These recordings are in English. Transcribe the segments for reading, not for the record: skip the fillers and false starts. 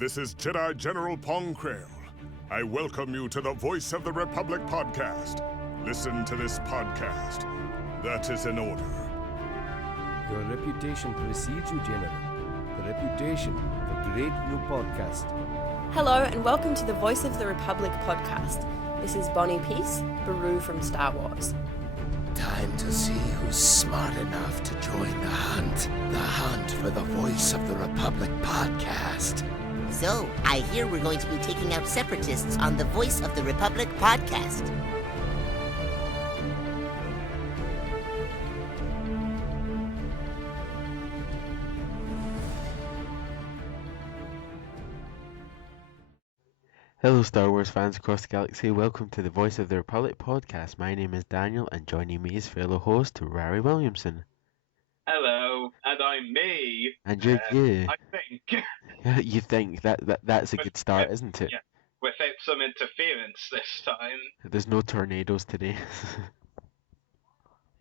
This is Jedi General Pong Krail. I welcome you to the Voice of the Republic podcast. Listen to this podcast. That is an order. Your reputation precedes you, General. The reputation of a great new podcast. Hello and welcome to the Voice of the Republic podcast. This is Bonnie Peace, Baru from Star Wars. Time to see who's smart enough to join the hunt for the Voice of the Republic podcast. So, I hear we're going to be taking out separatists on the Voice of the Republic podcast. Hello Star Wars fans across the galaxy, welcome to the Voice of the Republic podcast. My name is Daniel and joining me is fellow host Ruari Williamson. Hello, and I'm me. And you're you. I think. You think that's a good start, isn't it? Yeah, without some interference this time. There's no tornadoes today.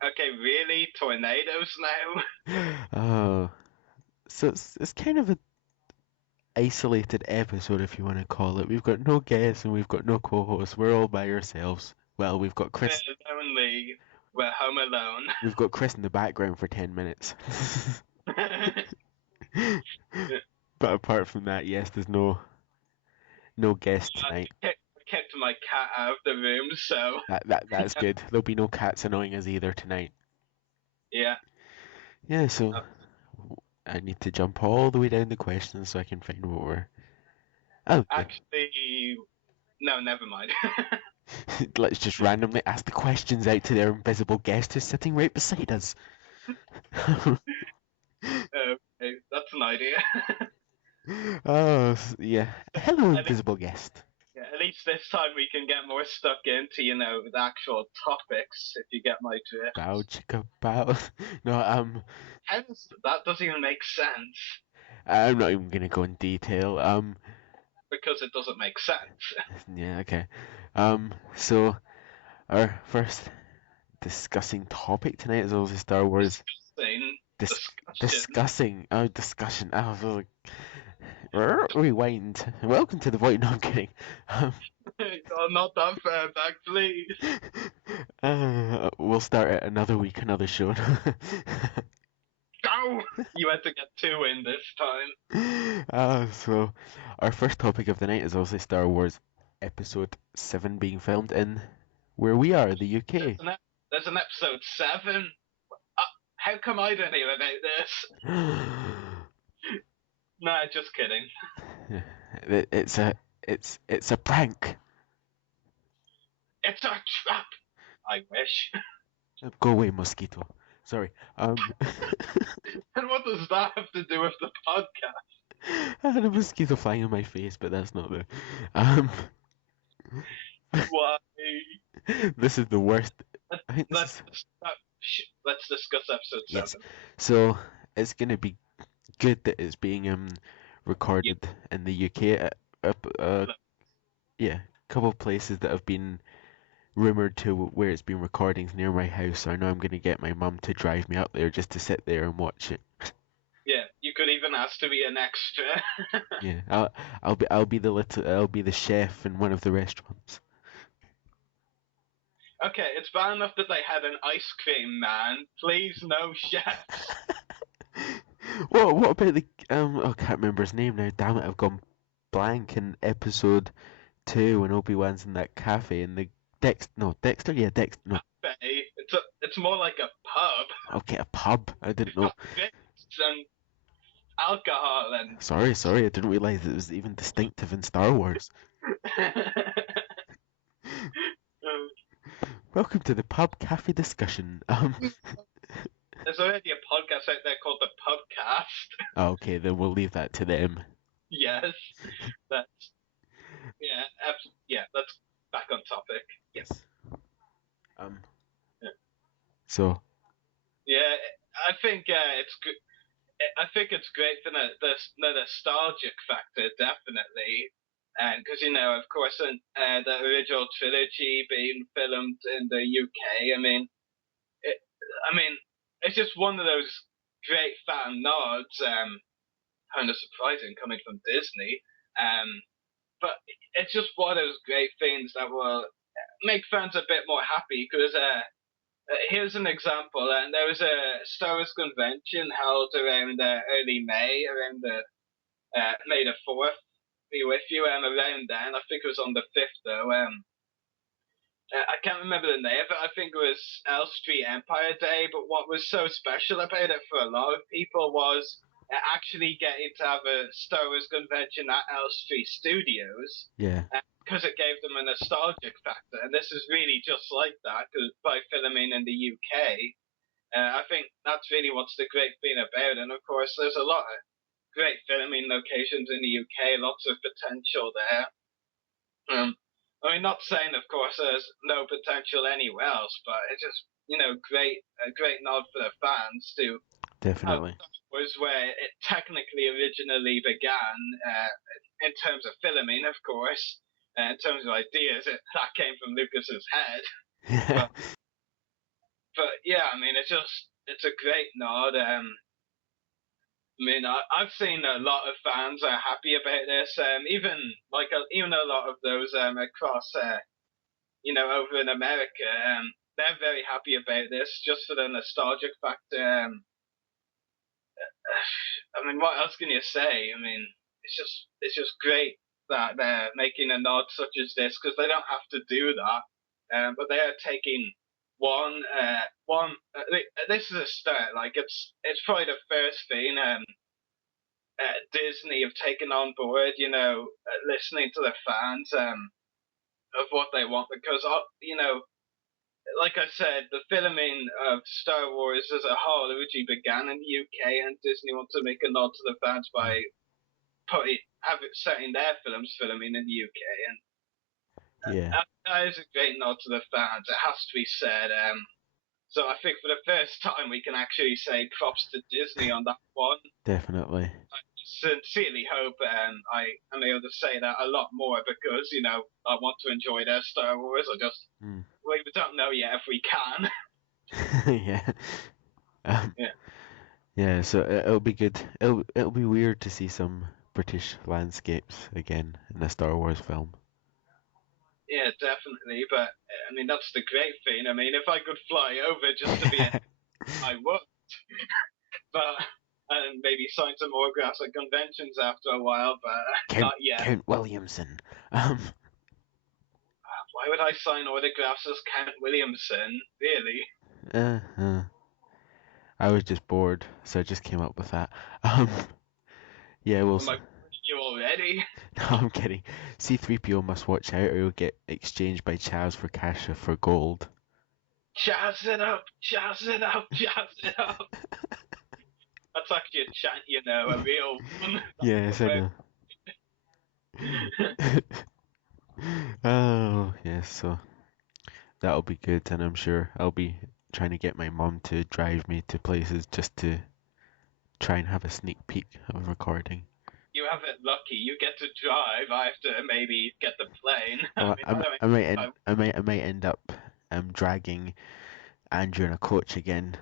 Okay, really? Tornadoes now? Oh, so it's kind of a isolated episode, if you want to call it. We've got no guests and we've got no co-hosts. We're all by ourselves. Well, we've got Chris. We're home alone. We've got Chris in the background for 10 minutes. But apart from that, yes, there's no guests tonight. I kept my cat out of the room, so... That's good. There'll be no cats annoying us either tonight. Yeah. Yeah, so I need to jump all the way down the questions so I can find what we're... Oh, actually... No, never mind. Let's just randomly ask the questions out to their invisible guest who's sitting right beside us. Okay, that's an idea. Oh, yeah. Hello, invisible guest. Yeah, at least this time we can get more stuck into, the actual topics, if you get my drift. Bow, chicka, bow. No, That doesn't even make sense. I'm not even going to go in detail. Because it doesn't make sense. Yeah, okay. So, our first discussing topic tonight is obviously Star Wars. Discussing. Oh, discussion. I was like, rewind. Welcome to the void. No, I'm kidding. Oh, not that far back, please. We'll start it another week, another show. Go! You had to get two in this time. So, our first topic of the night is obviously Star Wars Episode 7 being filmed in where we are, the UK. There's an Episode 7? How come I don't hear about this? Nah, just kidding. It's a prank. It's a trap! I wish. Go away, mosquito. Sorry. And what does that have to do with the podcast? I had a mosquito flying in my face, but that's not the... Why? This is the worst. Let's discuss Episode 7. Yes. So, it's going to be good that it's being recorded in the UK. Yeah, a couple of places that have been rumoured to where it's been recordings near my house. So I know I'm going to get my mum to drive me up there just to sit there and watch it. Yeah, you could even ask to be an extra. Yeah, I'll be the chef in one of the restaurants. Okay, it's bad enough that they had an ice cream man. Please, no chefs. What about the I can't remember his name now. Damn it, I've gone blank. In Episode 2 when Obi-Wan's in that cafe and the Dexter. No. Cafe. It's more like a pub. Okay, a pub. I didn't know. And alcohol and. Sorry. I didn't realise it was even distinctive in Star Wars. Welcome to the pub cafe discussion. There's already a podcast out there called the Pubcast. Okay, then we'll leave that to them. Yes, that's That's back on topic. Yes. So. Yeah, I think it's good. I think it's great for the nostalgic factor, definitely. And because, of course, the original trilogy being filmed in the UK, it's just one of those great fan nods, kind of surprising coming from Disney. But it's just one of those great things that will make fans a bit more happy because here's an example. And there was a Star Wars convention held around early May, around the May the 4th. Be with you around then. I think it was on the 5th though. I can't remember the name, but I think it was Elstree Empire Day. But what was so special about it for a lot of people was actually getting to have a Star Wars convention at Elstree Studios. Yeah. Because it gave them a nostalgic factor, and this is really just like that. Because by filming in the UK, I think that's really what's the great thing about it. And of course, there's a lot of great filming locations in the UK, lots of potential there. I mean, not saying, of course, there's no potential anywhere else, but it's just, a great nod for the fans to Definitely. was where it technically originally began, in terms of filming, of course. In terms of ideas, that came from Lucas's head. Yeah. But yeah, I mean, it's a great nod. I mean, I've seen a lot of fans are happy about this. Even a lot of those across, over in America, they're very happy about this just for the nostalgic factor. I mean, what else can you say? I mean, it's just great that they're making a nod such as this because they don't have to do that, but they are taking one. This is a start. Like it's probably the first thing Disney have taken on board. Listening to the fans of what they want because like I said, the filming of Star Wars as a whole originally began in the UK, and Disney wants to make a nod to the fans by setting their films filming in the UK, and Yeah. that is a great nod to the fans. It has to be said. So I think for the first time we can actually say props to Disney on that one. Definitely. I sincerely hope I am able to say that a lot more because I want to enjoy their Star Wars. We don't know yet if we can. Yeah. Yeah. Yeah, so it'll be good. It'll be weird to see some British landscapes again in a Star Wars film. Yeah, definitely. But I mean, that's the great thing. I mean, if I could fly over just to be, I would. But and maybe sign some autographs at conventions after a while. But not yet. Count Williamson. Why would I sign autographs as Count Williamson? Really? I was just bored, so I just came up with that. Yeah, well. Am I you already? No, I'm kidding. C-3PO must watch out or he'll get exchanged by Chaz for cash or for gold. Chaz it up, Chaz it up, Chaz it up. That's actually a chant, a real one. Yes, I know. Oh, yes, so that'll be good, and I'm sure I'll be trying to get my mum to drive me to places just to try and have a sneak peek of recording. You have it lucky. You get to drive. I have to maybe get the plane. Well, I might end up dragging Andrew in a coach again.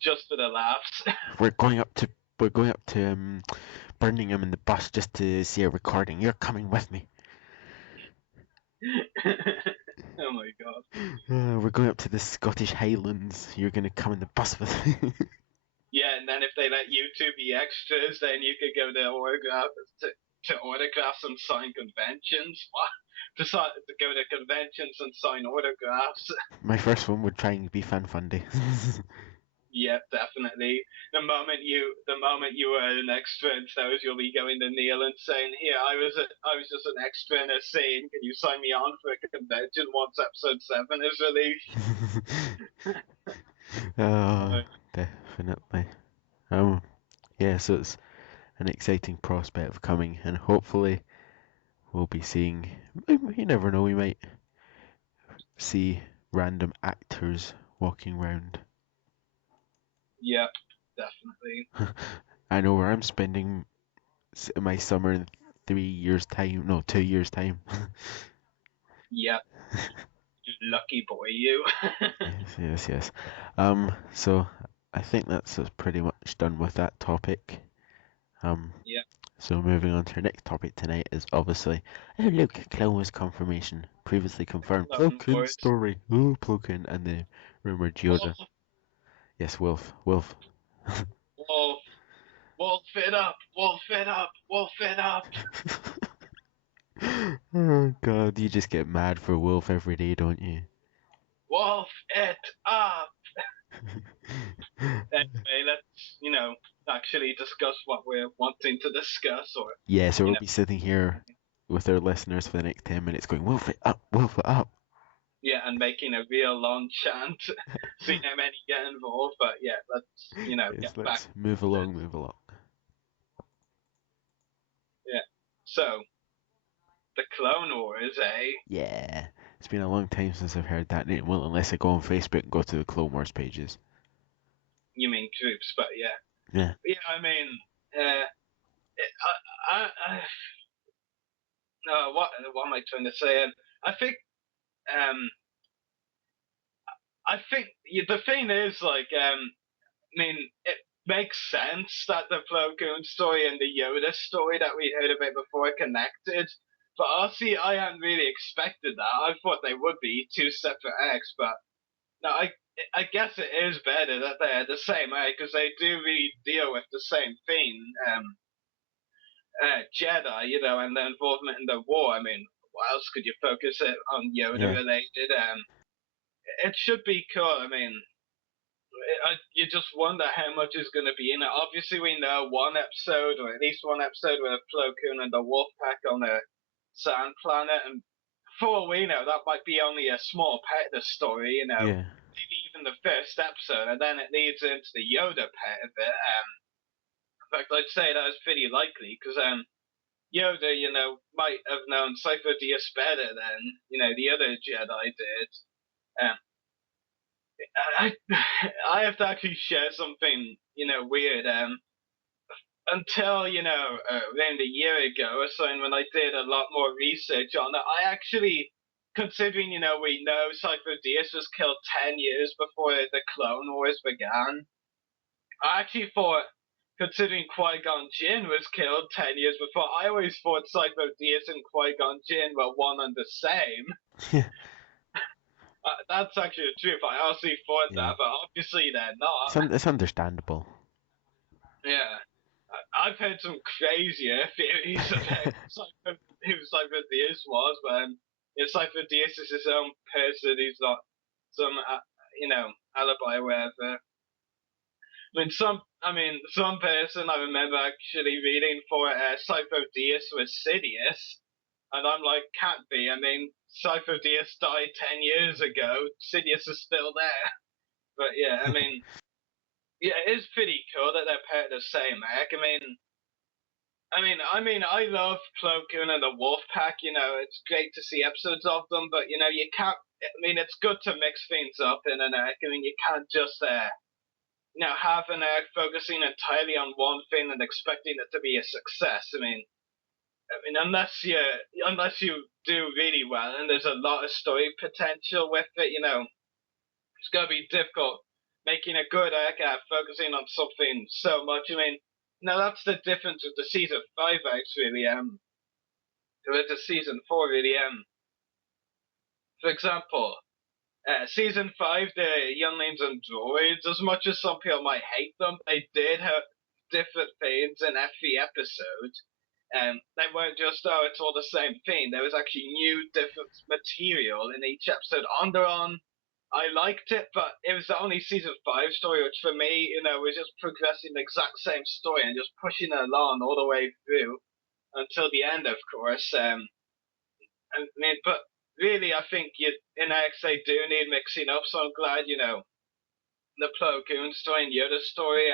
Just for the laughs. We're going up to Birmingham in the bus just to see a recording. You're coming with me. Oh my god. We're going up to the Scottish Highlands. You're gonna come in the bus with me. Yeah, and then if they let you two be extras, then you could go to autographs and sign conventions. What? To go to conventions and sign autographs. My first one would try and be fan-fundy. Yeah, definitely. The moment you were an extra in Star Wars, you'll be going to Neil and saying, "Here, I was just an extra in a scene. Can you sign me on for a convention once Episode 7 is released?" Oh, definitely. Yeah, so it's an exciting prospect of coming, and hopefully we'll be seeing. You never know, we might see random actors walking around. Yep, definitely. I know where I'm spending my summer in 3 years' time. No, 2 years' time. Yep. Lucky boy, you. Yes. So I think that's us pretty much done with that topic. Yeah. So moving on to our next topic tonight is obviously, oh look, Clone Wars confirmation. Previously confirmed. Clone Plo Koon Wars. story. Oh, Plo Koon and the rumored Yoda. Wolf, Yes, Wolf. Wolf. wolf, wolf it up, wolf it up, wolf it up. Oh god, you just get mad for Wolf every day, don't you? Wolf it up. Anyway, let's, actually discuss what we're wanting to discuss, or, Yeah, so you we'll know, be sitting here with our listeners for the next 10 minutes going, Wolf it up, Wolf it up. yeah, and making a real long chant, seeing how many get involved, but yeah, let's, Yes, get back. let's move along, move along. Yeah. So, the Clone Wars, eh? Yeah, it's been a long time since I've heard that name. Well, unless I go on Facebook and go to the Clone Wars pages. You mean groups, but yeah. Yeah. Yeah, I mean, what am I trying to say? I think, um, the thing is, like, I mean, it makes sense that the Plo Koon story and the Yoda story that we heard about before connected. But honestly, I hadn't really expected that. I thought they would be two separate acts, but no, I guess it is better that they're the same act because they do really deal with the same thing. Jedi, and the involvement in the war. I mean, what else could you focus it on Yoda related? It should be cool. I mean, you just wonder how much is going to be in it. Obviously, we know one episode, or at least one episode, with Plo Koon and the Wolf Pack on a sand planet, and for all we know, that might be only a small part of the story. Yeah. Maybe even the first episode, and then it leads into the Yoda part of it. In fact, I'd say that is pretty likely because Yoda, might have known Cypher Dyas better than the other Jedi did. Um, I I have to actually share something weird. Until around a year ago or so, when I did a lot more research on it, I actually, considering we know Cypher Dyas was killed 10 years before the Clone Wars began, I actually thought, considering Qui-Gon Jinn was killed 10 years before, I always thought Cypher Dyas and Qui-Gon Jinn were one and the same. That's actually the truth. I honestly thought Yeah. that, but obviously they're not. It's understandable. Yeah. I've heard some crazier theories about who Cypher Dyas was, but Cypher Dyas is his own person. He's not some, alibi or whatever. Some person I remember actually reading for Cypher Dyas was Sidious, and I'm like, can't be. I mean, Cypher Dyas died 10 years ago. Sidious is still there. But yeah, yeah, it is pretty cool that they're part of the same arc. I love Plo Koon and the Wolf Pack. It's great to see episodes of them, but you can't. It's good to mix things up in an arc. You can't just have an arc focusing entirely on one thing and expecting it to be a success. Unless you do really well and there's a lot of story potential with it, it's gonna be difficult making a good arc out focusing on something so much. Now that's the difference with the season 5 arcs really. With the season 4 really. For example, season 5, the Younglings and Droids, as much as some people might hate them, they did have different themes in every episode. They weren't just, it's all the same thing. There was actually new, different material in each episode. Onderon, I liked it, but it was the only season 5 story, which for me, was just progressing the exact same story and just pushing it along all the way through until the end, of course. But really, I think in X they do need mixing up. So I'm glad, the Plo Koon story and Yoda story,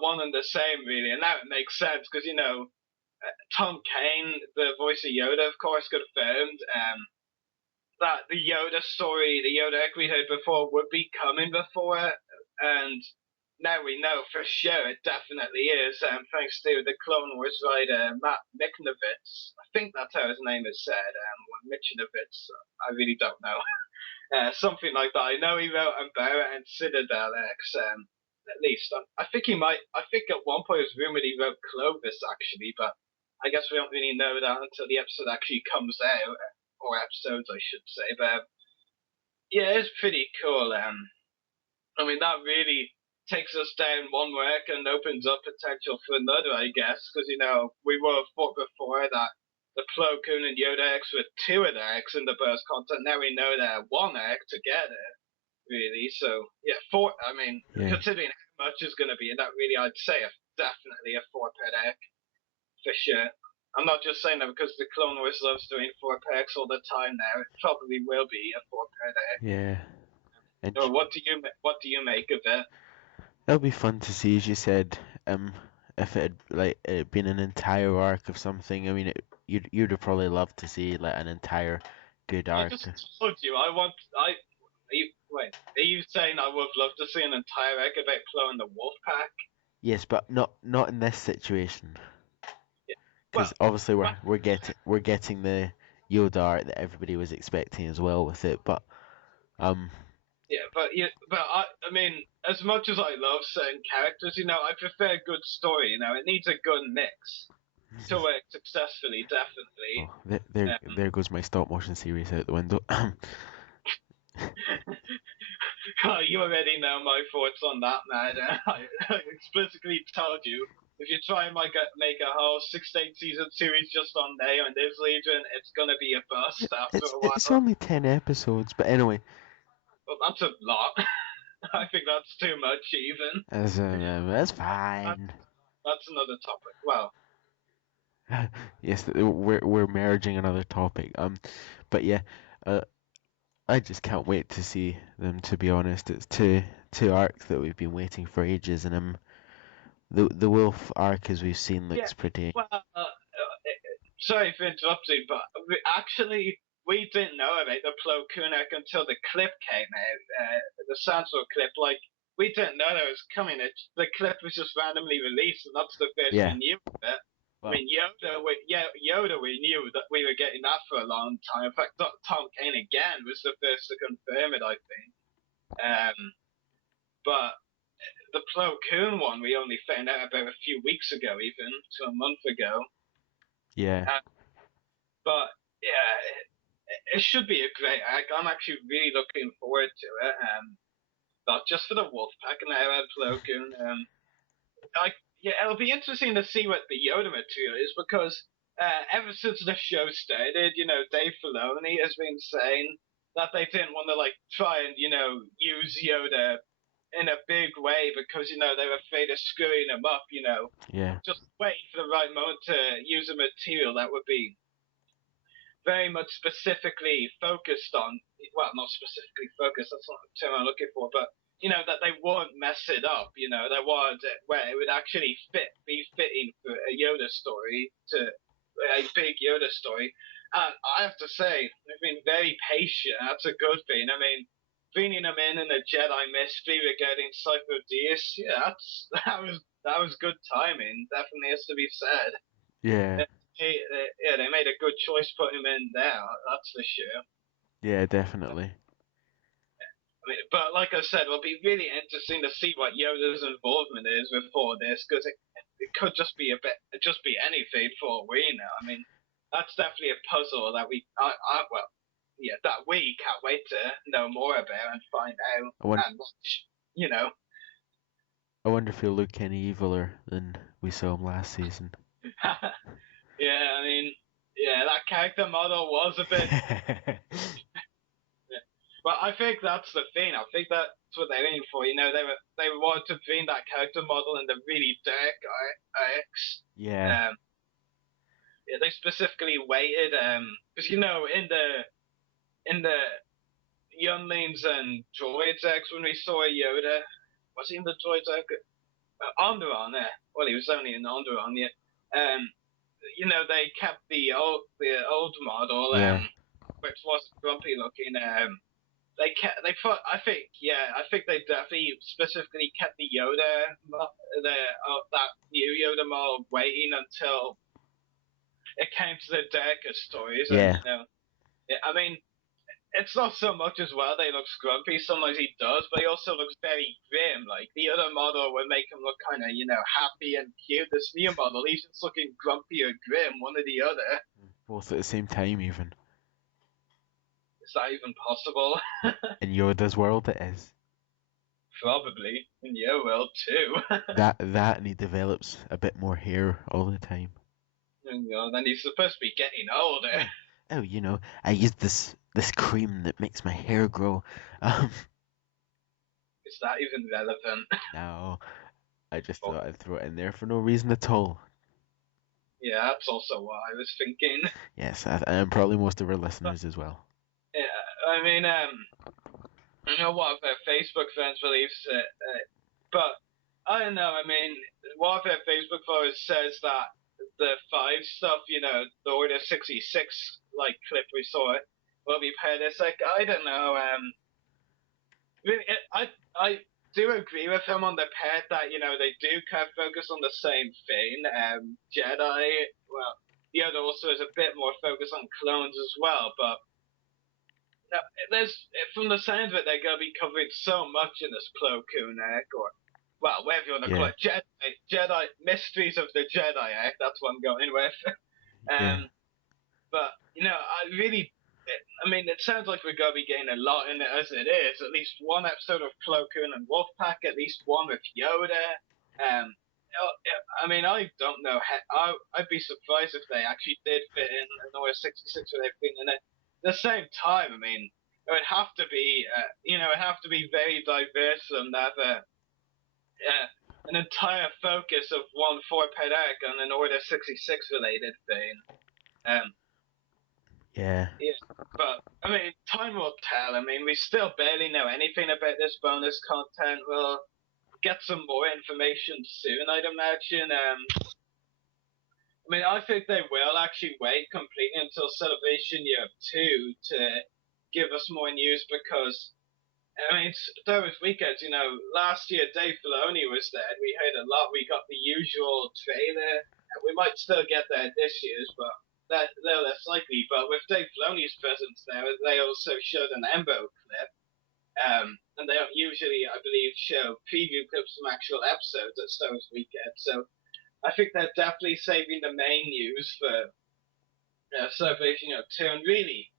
one and the same really, and now it makes sense because Tom Kane, the voice of Yoda, of course, confirmed that the Yoda story, the Yoda arc we heard before, would be coming before it, and now we know for sure it definitely is, thanks to the Clone Wars writer Matt Michnovitz. I think that's how his name is said, or Michnovitz. I really don't know. Something like that. I know he wrote Umbara and Citadel X, at least. I think he might. I think at one point it was rumored he wrote Clovis actually, but I guess we don't really know that until the episode actually comes out, or episodes I should say. But yeah, it's pretty cool. I mean that really takes us down one work and opens up potential for another, I guess, because we were thought before that the Plo Koon and Yoda X were two of the X in the burst content. Now we know they're one X together, really. So yeah, four. I mean, Yeah. considering how much is going to be in that, really, I'd say definitely a 4-per deck for sure. I'm not just saying that because the Clone Wars loves doing 4-packs all the time now. It probably will be a 4-per deck. Yeah. And So what do you make of it? it'll be fun to see, as you said, if it had been an entire arc of something. I mean, you'd have probably loved to see like an entire good I arc. just told you. Are you saying I would love to see an entire arc about Plo and the Wolfpack? Yes, but not in this situation, Yeah. because Well, obviously we're getting the Yoda arc that everybody was expecting as well with it. But yeah, but I mean, as much as I love certain characters, I prefer a good story. It needs a good mix to work successfully, definitely. oh, there goes my stop motion series out the window. Oh, you already know my thoughts on that, man. I explicitly told you if you try and make a whole 6 to 8 season series just on Neo and his Legion, it's gonna be a bust after a while. It's only 10 episodes, but anyway. Well, that's a lot. I think that's too much, even. That's fine. That's another topic. Well, Yes, we're merging another topic. But yeah, I just can't wait to see them. To be honest, it's two arcs that we've been waiting for ages, and the Wolf arc, as we've seen, looks pretty. well, sorry for interrupting, but we didn't know about the Plo Koon arc until the clip came out, the Sansa clip. Like, we didn't know that it was coming. The clip was just randomly released, and that's the first Yeah. we knew of it. Well, I mean, Yoda, we knew that we were getting that for a long time. In fact, Tom Kane again was the first to confirm it, I think. But the Plo Koon one, we only found out about a few weeks ago, even to a month ago. yeah. But yeah, it should be a great arc. I'm actually really looking forward to it. Not just for the Wolfpack and the Plo Koon. It'll be interesting to see what the Yoda material is because ever since the show started, Dave Filoni has been saying that they didn't want to try and use Yoda in a big way because they were afraid of screwing him up. Yeah. Just waiting for the right moment to use a material that would be very much specifically focused on. Well, not specifically focused. That's not the term I'm looking for, but that they won't mess it up, they want it where it would actually be fitting for a Yoda story, to a big Yoda story. And I have to say, they've been very patient. That's a good thing. I mean, bringing them in a Jedi mystery regarding Cypher Deus, yeah, that was good timing. Definitely has to be said. Yeah. They made a good choice putting him in there. That's for sure. Yeah, definitely. But like I said, it'll be really interesting to see what Yoda's involvement is with all this, because it could just be anything for all we know. I mean, that's definitely a puzzle that we can't wait to know more about and find out and watch. I wonder if he'll look any eviler than we saw him last season. Yeah, I mean, that character model was a bit. But I think that's the thing. I think that's what they're aiming for. They wanted to bring that character model in the really dark arcs. Yeah. They specifically waited because in the Younglings and Droids arcs when we saw Yoda, was he in the Droids arc? Onderon, yeah. Well, he was only in Onderon, yeah. They kept the old model, which was grumpy looking. I think they definitely specifically kept the Yoda, that new Yoda model waiting until it came to the darker stories. Yeah. And, I mean, it's not so much as well that he looks grumpy. Sometimes he does, but he also looks very grim. Like the other model would make him look kind of, happy and cute. This new model, he's just looking grumpy or grim, one or the other. Both at the same time, even. Is that even possible? In Yoda's world, it is. Probably. In your world too. That and he develops a bit more hair all the time. Then he's supposed to be getting older. Oh, I use this cream that makes my hair grow. Is that even relevant? No, I just thought I'd throw it in there for no reason at all. Yeah, that's also what I was thinking. Yes, and probably most of our listeners as well. Yeah, I mean, I know what their Facebook fans believes, but I don't know. I mean, one of their Facebook followers says that the 5 stuff, the Order 66 clip we saw, will be paired. It's like I don't know. Really, I do agree with him on the part that they do kind of focus on the same thing. Jedi, well, the other also is a bit more focused on clones as well, but. No, there's from the sound of it, they're going to be covering so much in this Plo Koon arc, or whatever you want to call it, Jedi Mysteries of the Jedi arc. That's what I'm going with. Yeah. But it sounds like we're going to be getting a lot in it as it is. At least one episode of Plo Koon and Wolfpack, at least one with Yoda. I don't know. I'd be surprised if they actually did fit in Order 66 with everything in it. At the same time, it would have to be, very diverse and have an entire focus of one 4-part arc on an Order 66 related thing. Yeah. But time will tell. We still barely know anything about this bonus content. We'll get some more information soon, I'd imagine. I think they will actually wait completely until Celebration Year 2 to give us more news because, those weekends, last year Dave Filoni was there and we heard a lot. We got the usual trailer. We might still get that this year's, but they're less likely. But with Dave Filoni's presence there, they also showed an Embo clip. And they don't usually, I believe, show preview clips from actual episodes at Star Wars Weekend. So I think they're definitely saving the main news for Celebration 2. And really,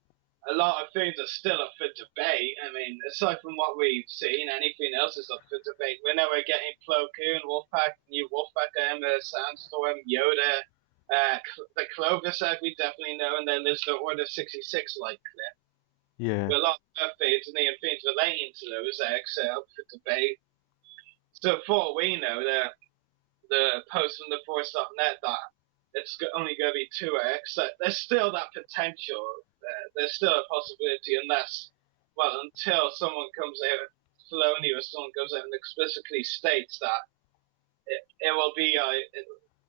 a lot of things are still up for debate. Aside from what we've seen, anything else is up for debate. We know we're getting Plo Koon, Wolfpack, new Wolfpack Ember, Sandstorm, Yoda, the Clover said we definitely know, and then there's the Order 66 clip. Yeah. A lot of things and things relating to those acts are up for debate. So for all we know, the post from the Force.net that it's only going to be 2 acts. There's still that potential. There's still a possibility, until someone comes out, Filoni or someone comes out and explicitly states that it will be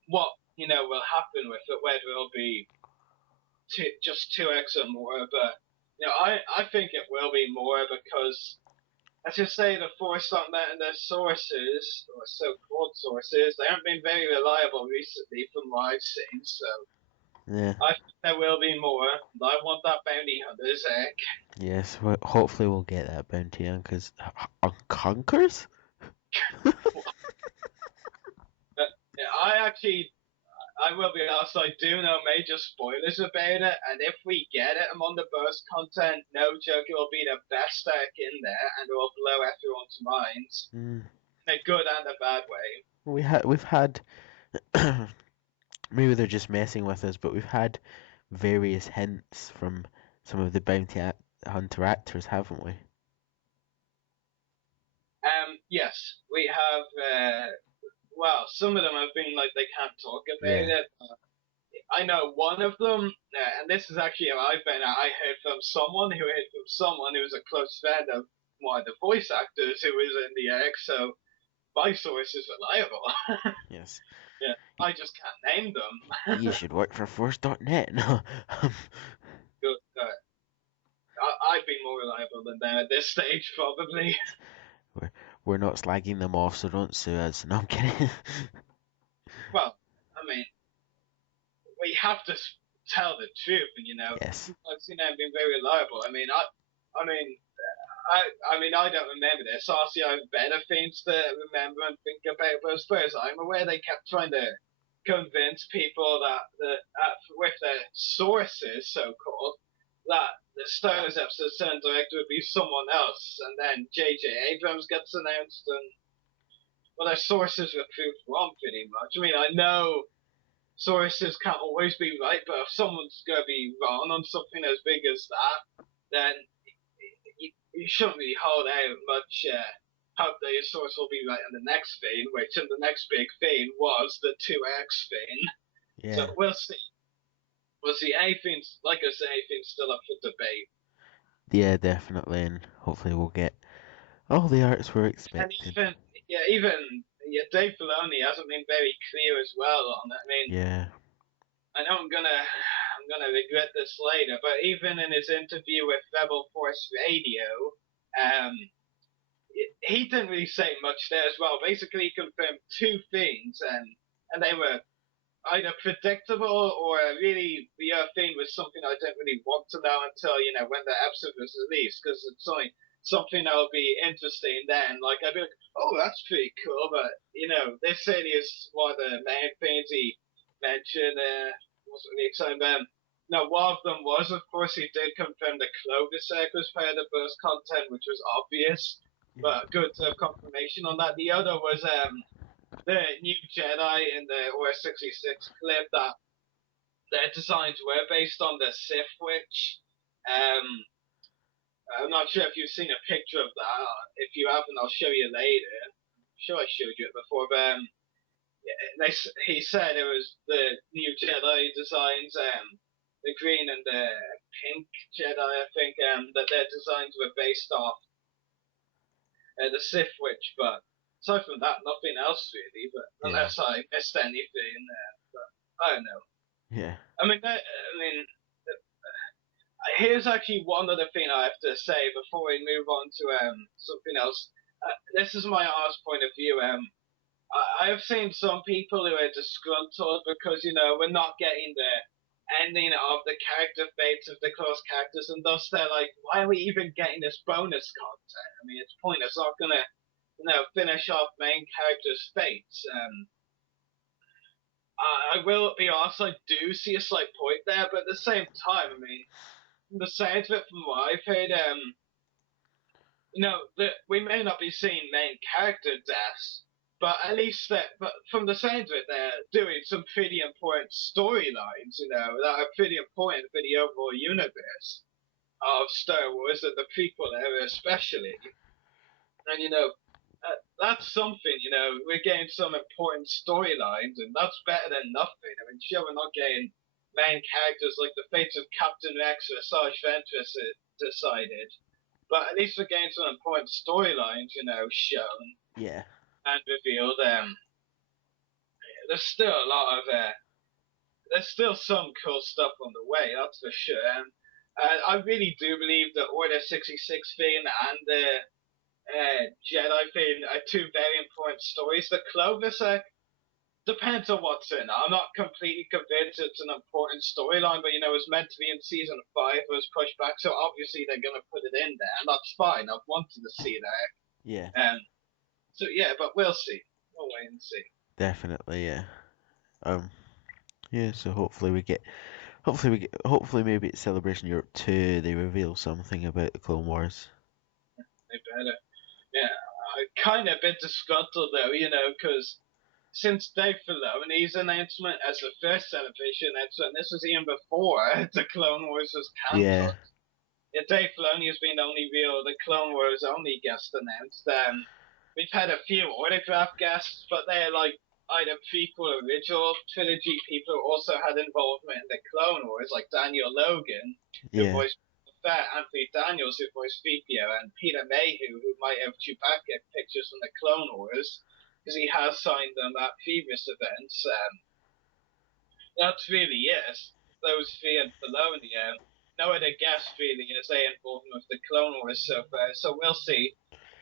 what will happen with it, whether it'll be just 2 acts or more. But I think it will be more because, as you say, the Force.net and their sources, or so-called sources, they haven't been very reliable recently from what I've seen, so Yeah. I think there will be more. I want that bounty hunter's egg. Yes, hopefully we'll get that bounty on, because Conquers? I will be honest, I do know major spoilers about it, and if we get it among the burst content, no joke, it will be the best arc in there, and it will blow everyone's minds. In a good and a bad way. We've had maybe they're just messing with us, but we've had various hints from some of the bounty hunter actors, haven't we? Yes, we have. Some of them have been like they can't talk about it. I know one of them, and this is actually how I found out. I heard from someone who was a close friend of one of the voice actors who was in the egg. So my source is reliable. Yes. Yeah, I just can't name them. You should work for Force.net. No. Good. I'd be more reliable than them at this stage, probably. We're not slagging them off, so don't sue us. No, I'm kidding. Well, we have to tell the truth, and Yes. I've seen them being very reliable. I mean, I mean, I don't remember this. Obviously, I have better things to remember and think about. But as far as I'm aware, they kept trying to convince people that with their sources, so-called, that the Star Wars episode 7 director would be someone else, and then J.J. Abrams gets announced, and well, their sources were proved wrong pretty much. I mean, I know sources can't always be right, but if someone's going to be wrong on something as big as that, then you shouldn't really hold out much hope that your source will be right in the next thing, which in the next big thing was the 2X thing. Yeah. So we'll see. We'll see. Anything's, like I say, anything's still up for debate. Yeah, definitely, and hopefully we'll get all the arts we're And expecting. even Dave Filoni hasn't been very clear as well on it. I mean, Yeah. I know I'm gonna regret this later, but even in his interview with Rebel Force Radio, um, he didn't really say much there as well. Basically, he confirmed two things, and they were either predictable or really the other thing was something I didn't really want to know until when the episode was released, because it's only something that will be interesting then. Like I'd be like, oh, that's pretty cool, but this city is one of the main things he mentioned. Wasn't really exciting. Now, one of them was, of course, he did confirm the Clovis was part of the burst content, which was obvious, but good to have confirmation on that. The other was the new Jedi in the OS66 clip that their designs were based on the Sith Witch. Um, I'm not sure if you've seen a picture of that. If you haven't, I'll show you later. I'm sure I showed you it before, but he said it was the new Jedi designs, the green and the pink Jedi, I think, that their designs were based off the Sith Witch, but aside from that, nothing else really. But unless I missed anything, but I don't know. Yeah. I mean, here's actually one other thing I have to say before we move on to something else. This is my honest point of view. I have seen some people who are disgruntled because we're not getting the ending of the character fates of the close characters, and thus they're like, why are we even getting this bonus content? I mean, it's pointless. It's not gonna finish off main characters' fates. I will be honest, I do see a slight point there, but at the same time, I mean, from the sounds of it, from what I've heard, that we may not be seeing main character deaths, but at least but from the sounds of it, they're doing some pretty important storylines, that are pretty important for the overall universe of Star Wars and the prequel era especially. And that's something. We're getting some important storylines, and that's better than nothing. I mean, sure, we're not getting main characters like the fates of Captain Rex or Sarge Ventress decided, but at least we're getting some important storylines, shown Yeah. and revealed. There's still a lot of there's still some cool stuff on the way, that's for sure. I really do believe the Order 66 thing and the Jedi thing are two very important stories. The Clovis depends on what's in it. I'm not completely convinced it's an important storyline, but it was meant to be in season 5, it was pushed back, so obviously they're gonna put it in there, and that's fine. I've wanted to see that. Yeah. So yeah, but we'll see. We'll wait and see. Definitely, yeah. Yeah, so hopefully maybe at Celebration Europe 2 they reveal something about the Clone Wars. They better. Yeah, I'm kind of a bit disgruntled though, because since Dave Filoni's announcement as the first Celebration announcement, this was even before the Clone Wars was Yeah. cancelled. Yeah, Dave Filoni has been the only the Clone Wars only guest announced. We've had a few autograph guests, but they're like either prequel or original trilogy people who also had involvement in the Clone Wars, like Daniel Logan, who Yeah. voiced Anthony Daniels, who voiced Threepio, and Peter Mayhew, who might have Chewbacca pictures from the Clone Wars, because he has signed them at previous events. That's really it. Those three and Filoni. No other guests really as they involvement with the Clone Wars so far, so we'll see.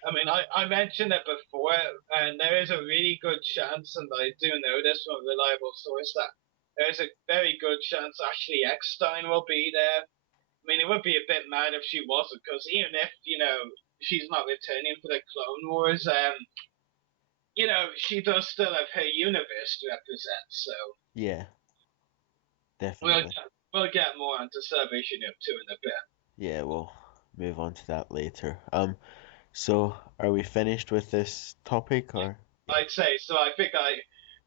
I mean, I mentioned it before, and there is a really good chance, and I do know this from a reliable source, that there's a very good chance Ashley Eckstein will be there. I mean, it would be a bit mad if she wasn't, because even if, she's not returning for the Clone Wars, she does still have her universe to represent, so Yeah, we'll definitely. get, we'll get more onto Celebration of 2 in a bit. Yeah, we'll move on to that later. So are we finished with this topic, or? I'd say so. I think I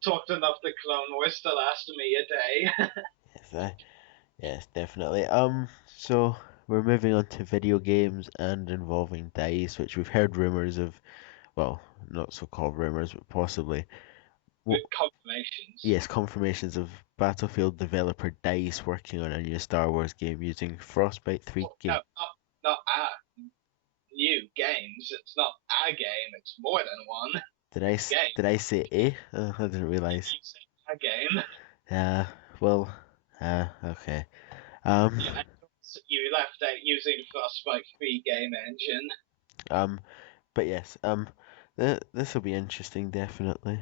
talked enough the Clone Wars to last me a day. Yes, yes, definitely. So we're moving on to video games and involving dice, which we've heard rumors of. Well, not so-called rumors, but possibly. With confirmations. Yes, confirmations of Battlefield developer DICE working on a new Star Wars game using Frostbite 3 No, game. not a new games. It's not a game. It's more than one game. Did I say A? I didn't realize. You say a game. Uh, well, okay. You, you left out using Frostbite 3 game engine. Um, but yes, this will be interesting, definitely.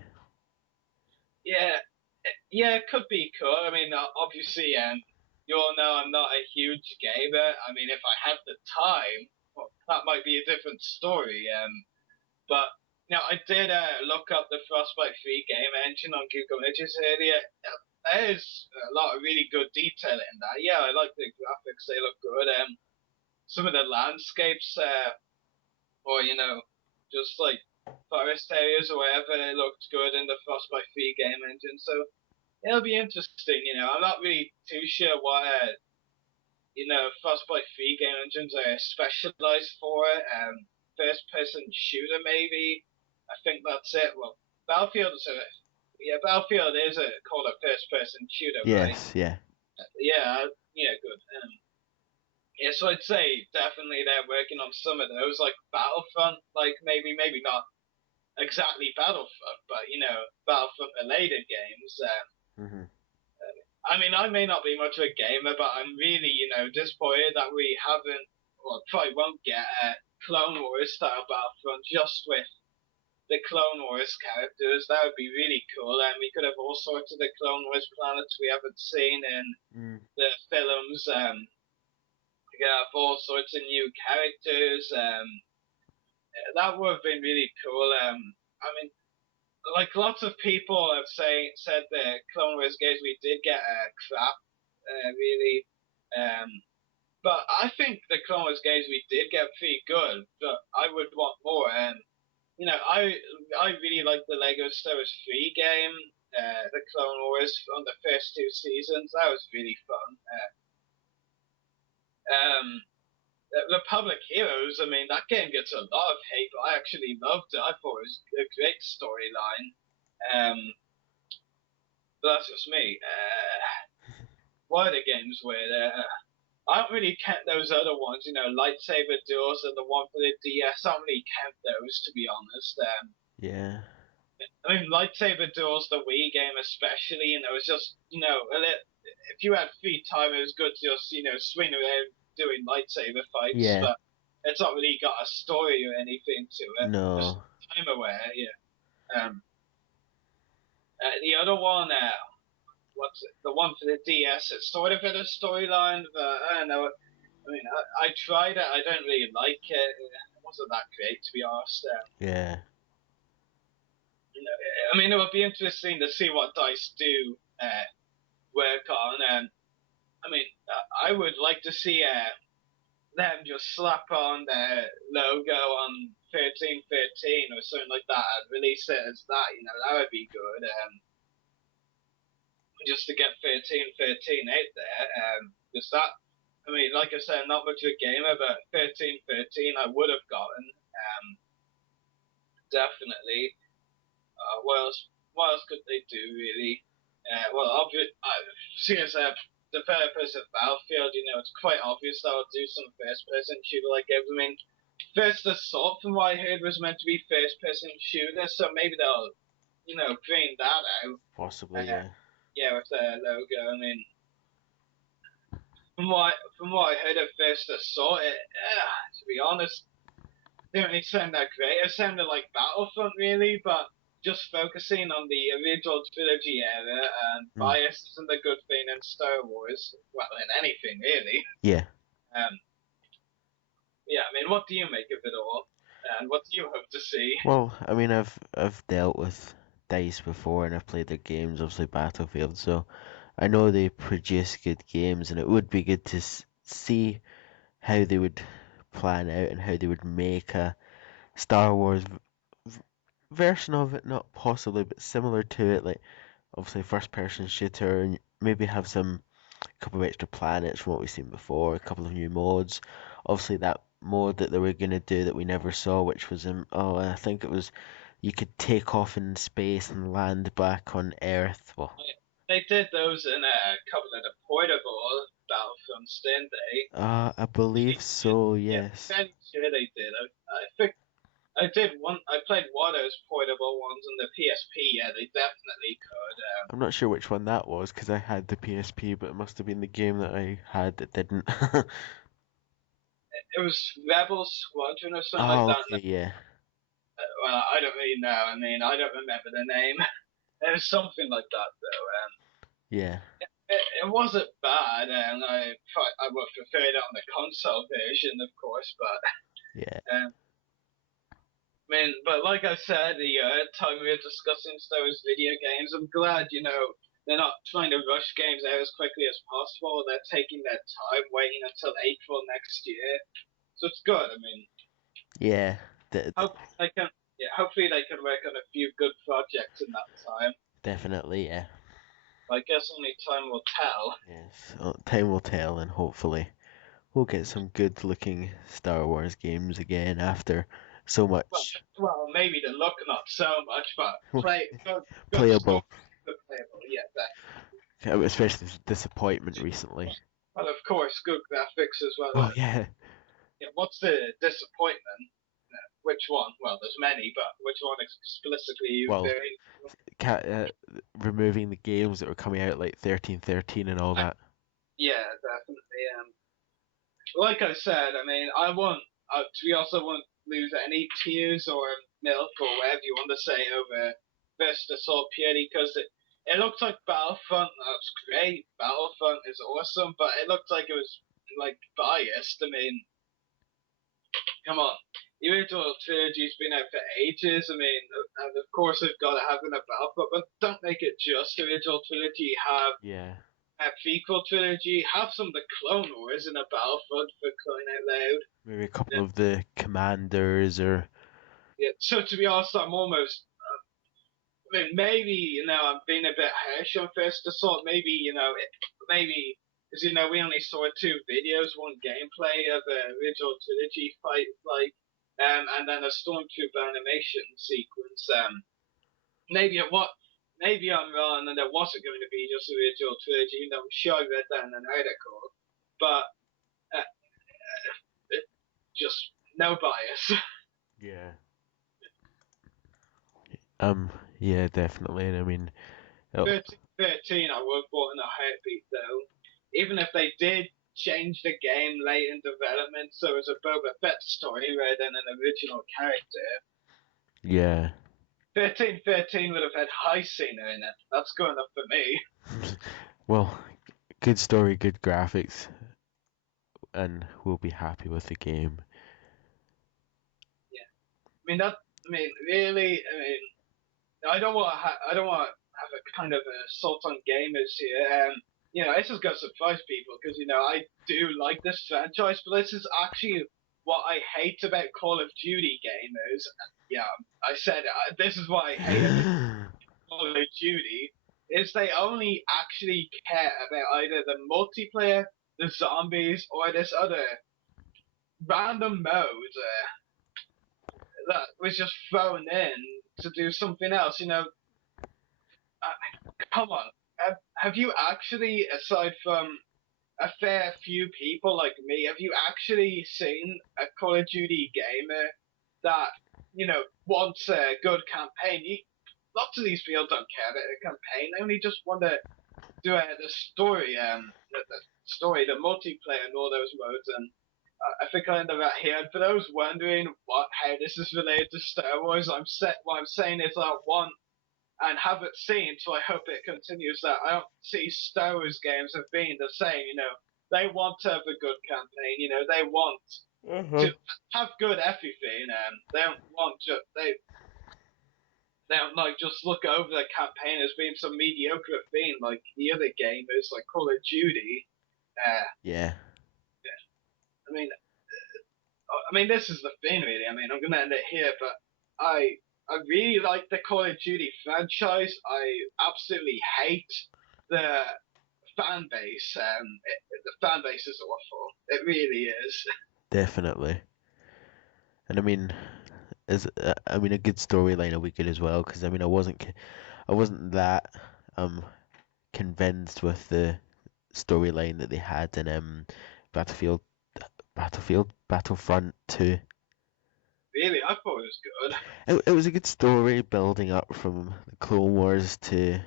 Yeah, it could be cool. I mean, obviously, you all know I'm not a huge gamer. I mean, if I had the time, well, that might be a different story. But I did look up the Frostbite 3 game engine on Google Images earlier. There's a lot of really good detail in that. Yeah, I like the graphics; they look good. Some of the landscapes, or just like forest areas or wherever, it looked good in the Frostbite 3 game engine. So it'll be interesting. I'm not really too sure what Frostbite 3 game engines are specialized for. First person shooter maybe. I think that's it. Well, Battlefield is called a first person shooter, right? Yes, yeah. Yeah, good. Yeah, so I'd say definitely they're working on some of those, like Battlefront, like maybe not exactly Battlefront, but Battlefront related games. Mhm. I mean, I may not be much of a gamer, but I'm really, disappointed that we haven't, or probably won't get a Clone Wars style Battlefront just with the Clone Wars characters. That would be really cool, and we could have all sorts of the Clone Wars planets we haven't seen in Mm. the films. We could have all sorts of new characters. That would have been really cool. I mean, like lots of people have said the Clone Wars games we did get crap, really. Um, but I think the Clone Wars games we did get pretty good. But I would want more. I really like the Lego Star Wars 3 game, the Clone Wars on the first 2 seasons. That was really fun. Republic Heroes, I mean, that game gets a lot of hate, but I actually loved it. I thought it was a great storyline. But that's just me. What other games were there? I don't really count those other ones, lightsaber duels and the one for the DS. I don't really count those, to be honest. Yeah. I mean, lightsaber duels, the Wii game especially, it's just, if you had free time, it was good to just, swing around doing lightsaber fights, Yeah. but it's not really got a story or anything to it. Just No. time aware, yeah. The other one, what's it? The one for the DS, it's sort of had a storyline, but I don't know. I mean, I tried it. I don't really like it. It wasn't that great, to be honest. Yeah. I mean, it would be interesting to see what Dice do work on. I mean, I would like to see them just slap on their logo on 1313 or something like that and release it as that. That would be good. Just to get 1313 out there. Because that, I mean, like I said, not much of a gamer, but 1313 I would have gotten. Definitely. What else? What else could they do really? Well, seeing as developers of Battlefield, it's quite obvious they'll do some first-person shooter like games. I mean, First Assault, from what I heard, was meant to be first-person shooter, so maybe they'll, bring that out. Possibly, yeah. Yeah, with their logo. I mean, from what I heard of First Assault, to be honest, didn't really sound that great. It sounded like Battlefront, really, but just focusing on the original trilogy era and bias isn't a good thing in Star Wars. Well, in anything, really. Yeah. Um, yeah, I mean, what do you make of it all, and what do you hope to see? Well, I mean, I've dealt with DICE before, and I've played their games, obviously Battlefield, so I know they produce good games, and it would be good to see how they would plan out and how they would make a Star Wars version of it, not possibly, but similar to it, like obviously first-person shooter, and maybe have some couple of extra planets from what we've seen before, a couple of new modes. Obviously, that mode that they were gonna do that we never saw, which was I think it was you could take off in space and land back on Earth. Well, They did those in a couple of the portable Battlefronts, didn't they? I believe so. Yeah, Yes. I'm sure they did. I think I did one. I played one of those portable ones on the PSP. Yeah, they definitely could. I'm not sure which one that was because I had the PSP, but it must have been the game that I had that didn't. It was Rebel Squadron or something like Oh, that. okay, yeah, Well, I don't really know. I mean, I don't remember the name. It was something like that though. yeah, It wasn't bad, and I would prefer it on the console version, of course. But yeah, um, I mean, but like I said, the time we were discussing Star Wars video games, I'm glad they're not trying to rush games out as quickly as possible. They're taking their time, waiting until April next year. So it's good. I mean, yeah. The, hope they can. Yeah, hopefully they can work on a few good projects in that time. definitely, yeah. I guess only time will tell. Yes, time will tell, and hopefully we'll get some good-looking Star Wars games again after so Well, much well, maybe the look not so much, but good playable, story, good playable. Yeah, especially disappointment recently. well, of course, good graphics as well. Oh yeah, Yeah, what's the disappointment? Which one? Well, there's many, but which one explicitly you well, very? removing the games that were coming out like 1313 and all that. Yeah, definitely. Like I said, I mean, we also won't lose any tears or milk or whatever you want to say over First Assault purely because it looked like Battlefront. That's great. Battlefront is awesome, but it looked like it was like biased. I mean, come on. The original trilogy's been out for ages. I mean, and of course they've got to have in a Battlefront, but don't make it just the original trilogy. Have Yeah, a prequel trilogy. Have some of the Clone Wars in a Battlefront for crying out loud. maybe a couple of the commanders or Yeah, so to be honest, I'm almost. I mean, maybe I'm being a bit harsh on First Assault. Maybe maybe because we only saw two videos, one gameplay of the original trilogy fight, like, and then a stormtrooper animation sequence. Maybe it what. Maybe I'm wrong, and it wasn't going to be just the original trilogy. I'm sure I read that in an article, but uh, it, just no bias. yeah. Yeah, definitely. And I mean, oh, 13, I would have bought in a heartbeat though. Even if they did change the game late in development, so it's a Boba Fett story rather than an original character. yeah. 1313 would have had High Cena in it. That's good enough for me. Well, good story, good graphics, and we'll be happy with the game. Yeah, really. I don't want I don't want to have a kind of assault on gamers here. This is gonna surprise people because I do like this franchise, but this is actually what I hate about Call of Duty gamers. Yeah, I said it. This is what I hate about Call of Duty is they only actually care about either the multiplayer, the zombies, or this other random mode that was just thrown in to do something else. Come on. Have you actually, aside from a fair few people like me, have you actually seen a Call of Duty gamer that, wants a good campaign? Lots of these people don't care about a campaign. They only just want to do the story, the multiplayer and all those modes. And I think I ended up here. And for those wondering how this is related to Star Wars, what I'm saying is that one, and have it seen, so I hope it continues that I don't see Star Wars games as being the same, they want to have a good campaign. You know, they want to have good everything, and they don't want to. They don't like just look over the campaign as being some mediocre thing like the other gamers like Call of Duty. Yeah. I mean, this is the thing, really. I mean, I'm gonna end it here, but I really like the Call of Duty franchise. I absolutely hate the fan base. The fan base is awful. It really is. Definitely. And I mean, a good storyline will be good as well, because I mean, I wasn't that convinced with the storyline that they had in Battlefield Battlefront 2. Really, I thought it was good. It was a good story building up from the Clone Wars to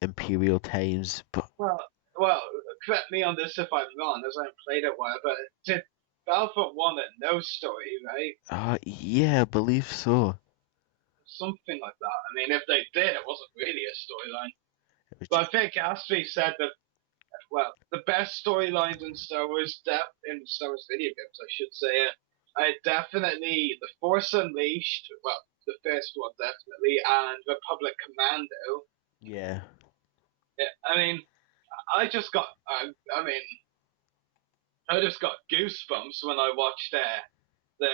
Imperial times, but Well, correct me on this if I'm wrong, as I haven't played it well, but did Battlefront 1 had no story, right? yeah, I believe so. Something like that. I mean, if they did, it wasn't really a storyline. It was But I think Ashley said that, well, the best storylines in Star Wars, in Star Wars video games, I should say, definitely The Force Unleashed, well, the first one definitely, and Republic Commando. yeah, Yeah, I mean, I just got, I mean, I just got goosebumps when I watched the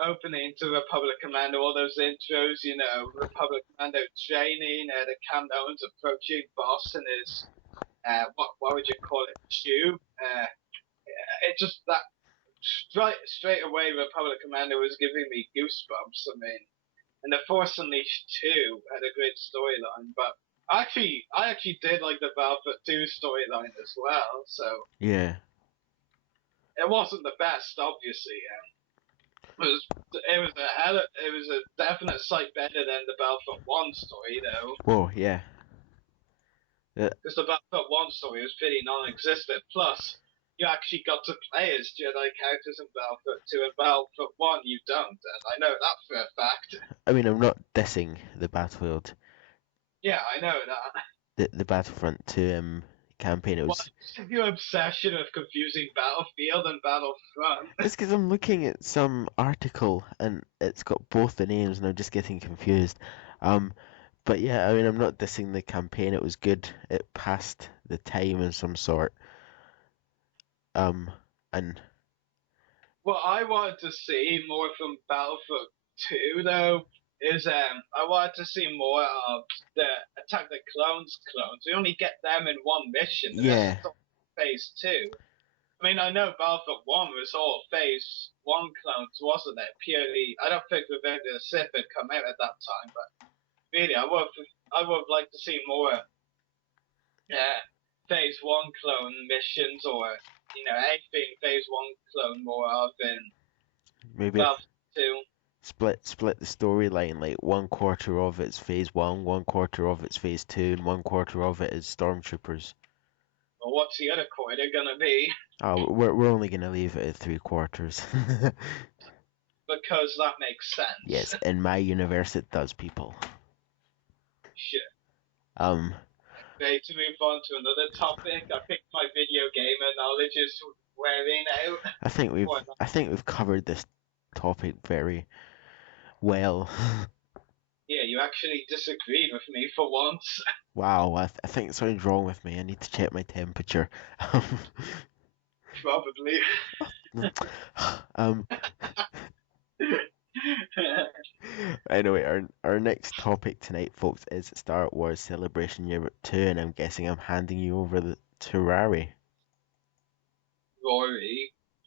opening to Republic Commando, all those intros, you know, Republic Commando training, the Cam Owens approaching boss and his, what would you call it, tube. It just, that, straight away, Republic Commando was giving me goosebumps. I mean, and The Force Unleashed 2 had a great storyline, but I actually did like the Battlefield 2 storyline as well, so yeah. it wasn't the best, obviously. It was a definite sight better than the Battlefield 1 story, though, Whoa, yeah. because the Battlefield 1 story was pretty non-existent. Plus, you actually got to play as Jedi characters in Battlefield 2, and Battlefield 1 you don't, and I know that for a fact. I mean, I'm not dissing the Battlefield, Yeah, I know that. the Battlefront 2 campaign. It was. What's your obsession of confusing Battlefield and Battlefront? It's because I'm looking at some article and it's got both the names, and I'm just getting confused. But yeah, I mean, I'm not dissing the campaign. It was good. It passed the time of some sort. And What I wanted to see more from Battlefield 2, though, is I wanted to see more of the Attack the Clones clones. We only get them in one mission. The yeah, rest is all Phase 2. I mean, I know Battlefield 1 was all Phase 1 clones, wasn't it? Purely, I don't think Revenge of the Sith had come out at that time, but really, I would have liked to see more Phase 1 clone missions, or, you know, anything Phase 1 clone more of in maybe Battlefield 2. split the storyline, like 1/4 of it's Phase 1, 1/4 of it's Phase 2, and 1/4 of it is Stormtroopers. Well, what's the other quarter gonna be? Oh, we're only gonna leave it at 3/4. Because that makes sense. Yes, in my universe it does, people. Shit. Okay, to move on to another topic, I think my video gamer knowledge is wearing out. I think we've covered this topic very well. Yeah, you actually disagreed with me for once. Wow, I think something's wrong with me. I need to check my temperature. Probably. um. Anyway, our next topic tonight, folks, is Star Wars Celebration Year 2, and I'm guessing I'm handing you over to Ruari.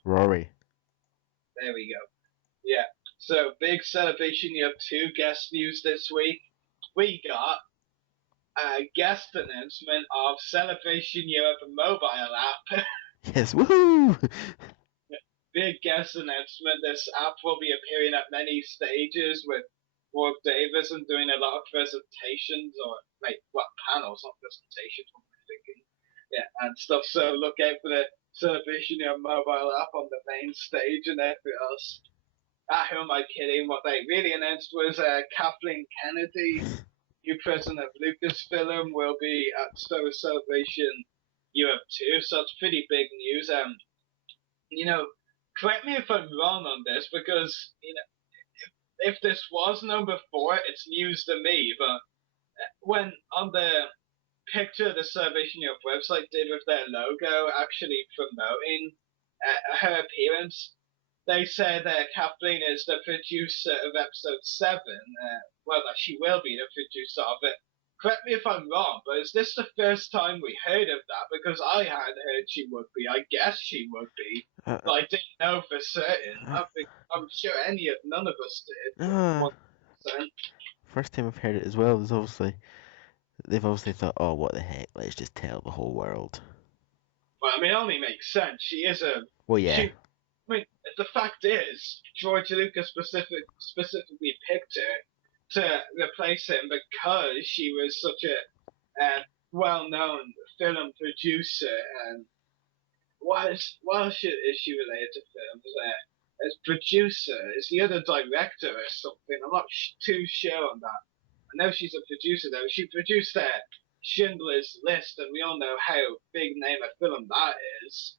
Rory. There we go. Yeah. So, big Celebration Year 2 guest news this week. We got a guest announcement of Celebration Europe mobile app. Yes, woohoo! Big guest announcement. This app will be appearing at many stages with Warwick Davison doing a lot of presentations, or panels, not presentations, what am I thinking? Yeah, and stuff. So look out for the Celebration Year mobile app on the main stage and everything else. Who am I kidding? What they really announced was Kathleen Kennedy, new president of Lucasfilm, will be at Star Wars Celebration Europe too, so it's pretty big news. You know, correct me if I'm wrong on this, because if this was number 4, it's news to me. But when on the picture the Salvation Europe website did with their logo, actually promoting her appearance, they said that Kathleen is the producer of episode 7. Well, that she will be the producer of it. Correct me if I'm wrong, but is this the first time we heard of that? Because I had heard she would be. I guess she would be, but I didn't know for certain. I'm sure none of us did. 100%. First time I've heard it as well is they've obviously thought, oh, what the heck, let's just tell the whole world. Well, I mean, it only makes sense. She is a. Well, yeah. I mean, the fact is, George Lucas specifically picked her to replace him because she was such a well-known film producer. And what is she related to films? As producer, is the other director or something? I'm not too sure on that. I know she's a producer though. She produced Schindler's List, and we all know how big name a film that is.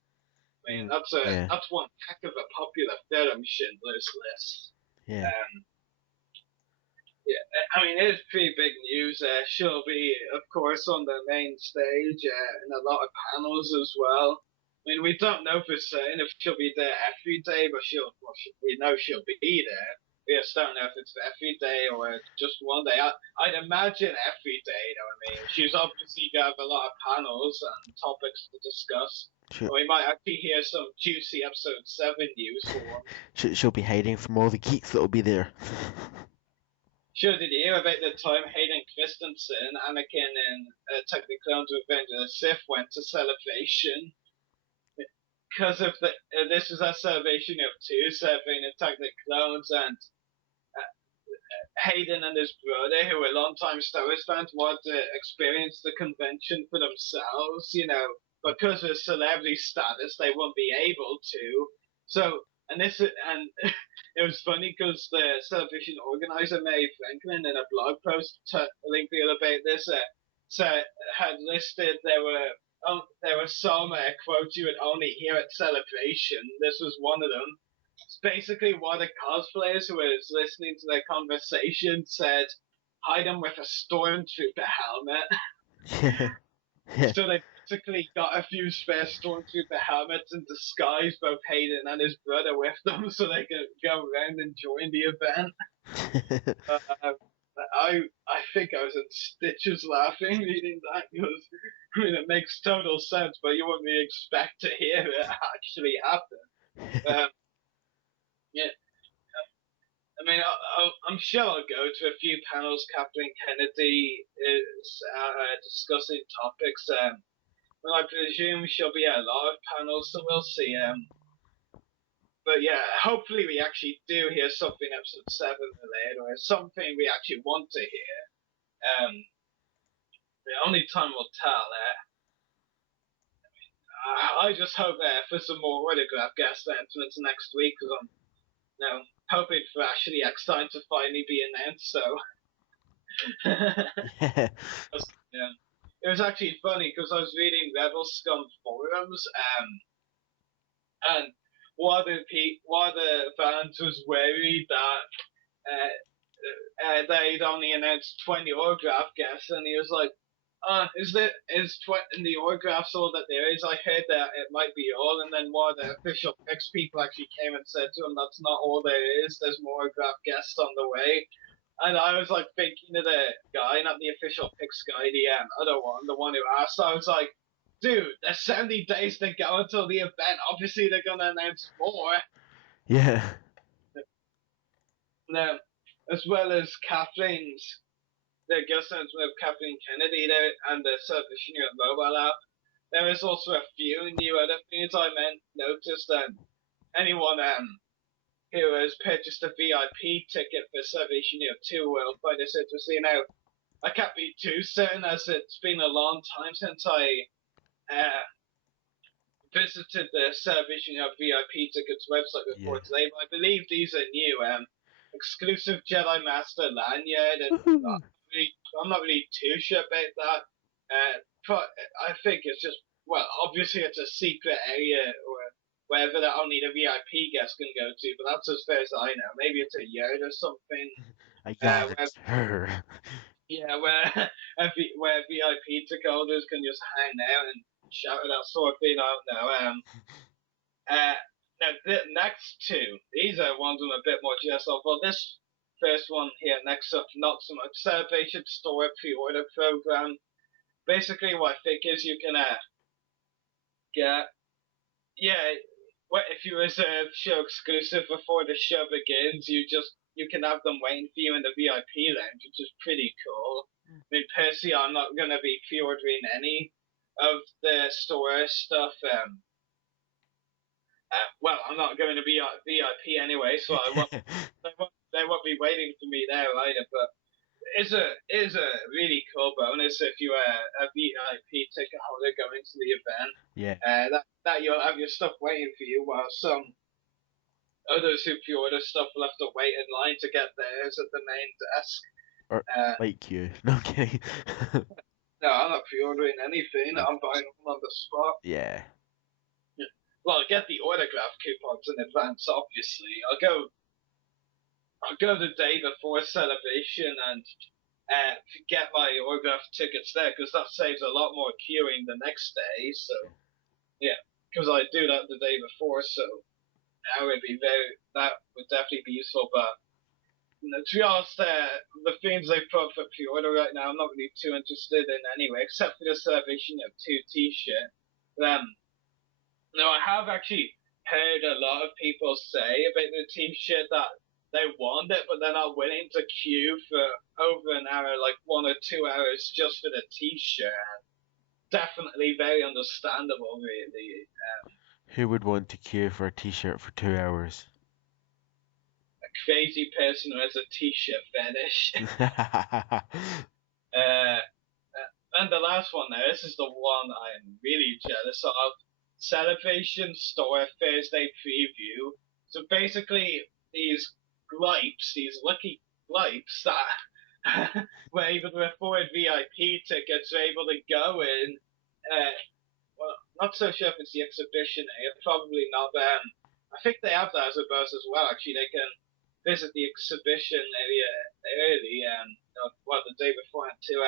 I mean, that's one heck of a popular film, Schindler's List. Yeah. Yeah, I mean, it is pretty big news. She'll be, of course, on the main stage in a lot of panels as well. I mean, we don't know for certain if she'll be there every day, but we know she'll be there. We just don't know if it's every day or just one day. I'd imagine every day, though. I mean, she's obviously going to have a lot of panels and topics to discuss. Sure. We might actually hear some juicy episode 7 news for once. She'll be hiding from all the geeks that'll be there. Sure, did you hear about the time Hayden Christensen, Anakin, and Attack the Clones Revenge of the Sith went to Celebration? Because of this was a celebration of 2, celebrating Attack the Clones, and Hayden and his brother, who were longtime Star Wars fans, wanted to experience the convention for themselves. Because of celebrity status, they wouldn't be able to. So, and it was funny because the celebration organizer, Mary Franklin, in a blog post linking about this, had listed there were some quotes you would only hear at Celebration. This was one of them. It's basically one of the cosplayers who was listening to their conversation said, "Hide him with a stormtrooper helmet." Yeah. So they basically got a few spare stormtrooper helmets and disguised both Hayden and his brother with them so they could go around and join the event. I think I was in stitches laughing reading that because it makes total sense, but you wouldn't really expect to hear it actually happen. Yeah. I mean, I'm sure I'll go to a few panels. Kathleen Kennedy is discussing topics. Well, I presume she'll be at a lot of panels, so we'll see. But yeah, hopefully we actually do hear something episode 7 related, or something we actually want to hear. The only time will tell. I just hope for some more autograph guest announcements next week, because I'm hoping for Ashley Eckstein to finally be announced. So yeah. It was actually funny because I was reading Rebel Scum forums, and one of the fans was worried that they'd only announced 20 autograph guests, and he was like, is the autographs all that there is? I heard that it might be all, and then one of the official picks people actually came and said to him that's not all there is, there's more autograph guests on the way. And I was like thinking of the guy, not the official picks guy, the other one, the one who asked, I was like, dude, there's 70 days to go until the event, obviously they're gonna announce more. Yeah. Now, as well as the guest announcement of Kathleen Kennedy there, and the Celebration Europe mobile app, there is also a few new other things I noticed that anyone who has purchased a VIP ticket for Celebration Europe 2 will find this interesting. Now, I can't be too certain as it's been a long time since I visited the Celebration Europe VIP tickets website before today, but I believe these are new. Exclusive Jedi Master lanyard, and I'm not really too sure about that. But I think it's just well, obviously it's a secret area or wherever that only the VIP guests can go to, but that's as far as I know. Maybe it's a yard or something. A Where, yard. yeah, where where VIP ticket holders can just hang out and shout at that sort of thing. I don't know. Uh, Now the next two, these are ones I'm a bit more jealous of. Well, this first one here, next up, not so much. Celebration Store pre-order program. Basically, what I think is you can get, yeah, what if you reserve show exclusive before the show begins, you can have them waiting for you in the VIP lounge, which is pretty cool. I mean, personally, I'm not gonna be pre-ordering any of the store stuff. Well, I'm not going to be VIP anyway, so they won't be waiting for me there either. But is a really cool bonus if you are a VIP ticket holder going to the event. Yeah. That you'll have your stuff waiting for you, while some others who pre-order stuff will have to wait in line to get theirs at the main desk. Or like you. No, okay. No, I'm not pre-ordering anything. I'm buying them on the spot. Yeah. Well, I'll get the autograph coupons in advance, obviously. I'll go the day before celebration and get my autograph tickets there, because that saves a lot more queuing the next day. So yeah, because I do that the day before, so that would definitely be useful. But to be honest, the things they put for pre-order right now, I'm not really too interested in anyway, except for the Celebration of 2 T-shirt. No, I have actually heard a lot of people say about the T-shirt that they want it, but they're not willing to queue for over an hour, like 1 or 2 hours, just for the T-shirt. Definitely very understandable, really. Who would want to queue for a T-shirt for 2 hours? A crazy person who has a T-shirt fetish. And the last one there, this is the one I'm really jealous of. Celebration Store Thursday Preview. So basically, these lucky glipes that were able to afford VIP tickets are able to go in. Well, not so sure if it's the exhibition area, probably not. I think they have that as a bus as well. Actually, they can visit the exhibition area early, the day before and too.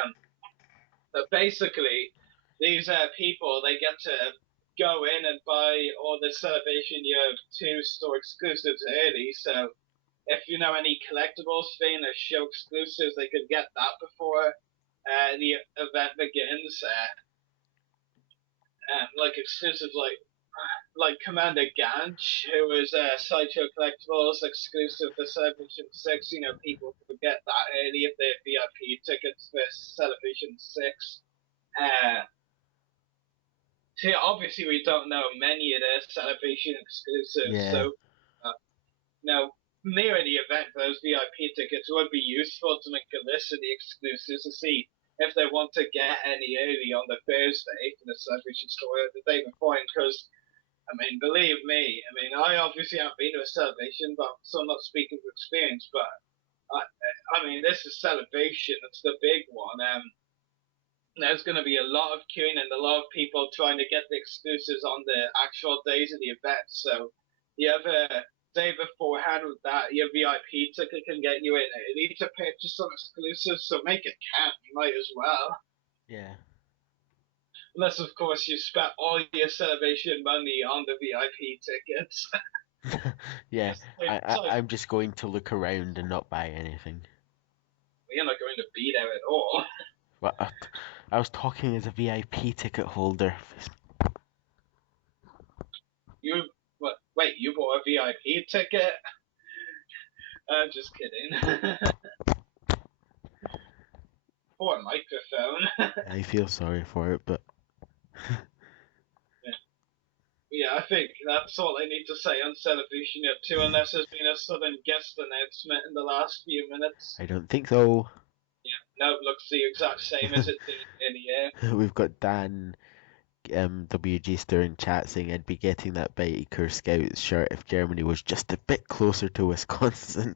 But basically, these people, they get to go in and buy all the Celebration Year 2 store exclusives early. So if you know any collectibles thing or show exclusives, they could get that before the event begins. Like exclusives like Commander Ganch, who was Sideshow Collectibles exclusive for Celebration 6. You know, people could get that early if they had VIP tickets for Celebration 6. See, obviously we don't know many of the Celebration exclusives, Yeah. so near the event, those VIP tickets would be useful to make a list of the exclusives to see if they want to get any early on the Thursday for the Celebration store the day before. Because, I mean, believe me, I obviously haven't been to a Celebration, so I'm not speaking from experience, but I mean, this is Celebration, it's the big one. There's going to be a lot of queuing and a lot of people trying to get the exclusives on the actual days of the event. So you have a day beforehand with that, your VIP ticket can get you in early to purchase some exclusives, so make it count. You might as well. Yeah. Unless, of course, you spent all your Celebration money on the VIP tickets. Yeah, I'm just going to look around and not buy anything. You're not going to be there at all. Well, I was talking as a VIP ticket holder. Wait, you bought a VIP ticket? I'm just kidding. Poor microphone. I feel sorry for it, but yeah, I think that's all I need to say on Celebration Year 2, unless there's been a sudden guest announcement in the last few minutes. I don't think so. Yeah, no, it looks the exact same as it did in the air. We've got Dan WG Stern chat saying I'd be getting that Biker Scouts shirt if Germany was just a bit closer to Wisconsin.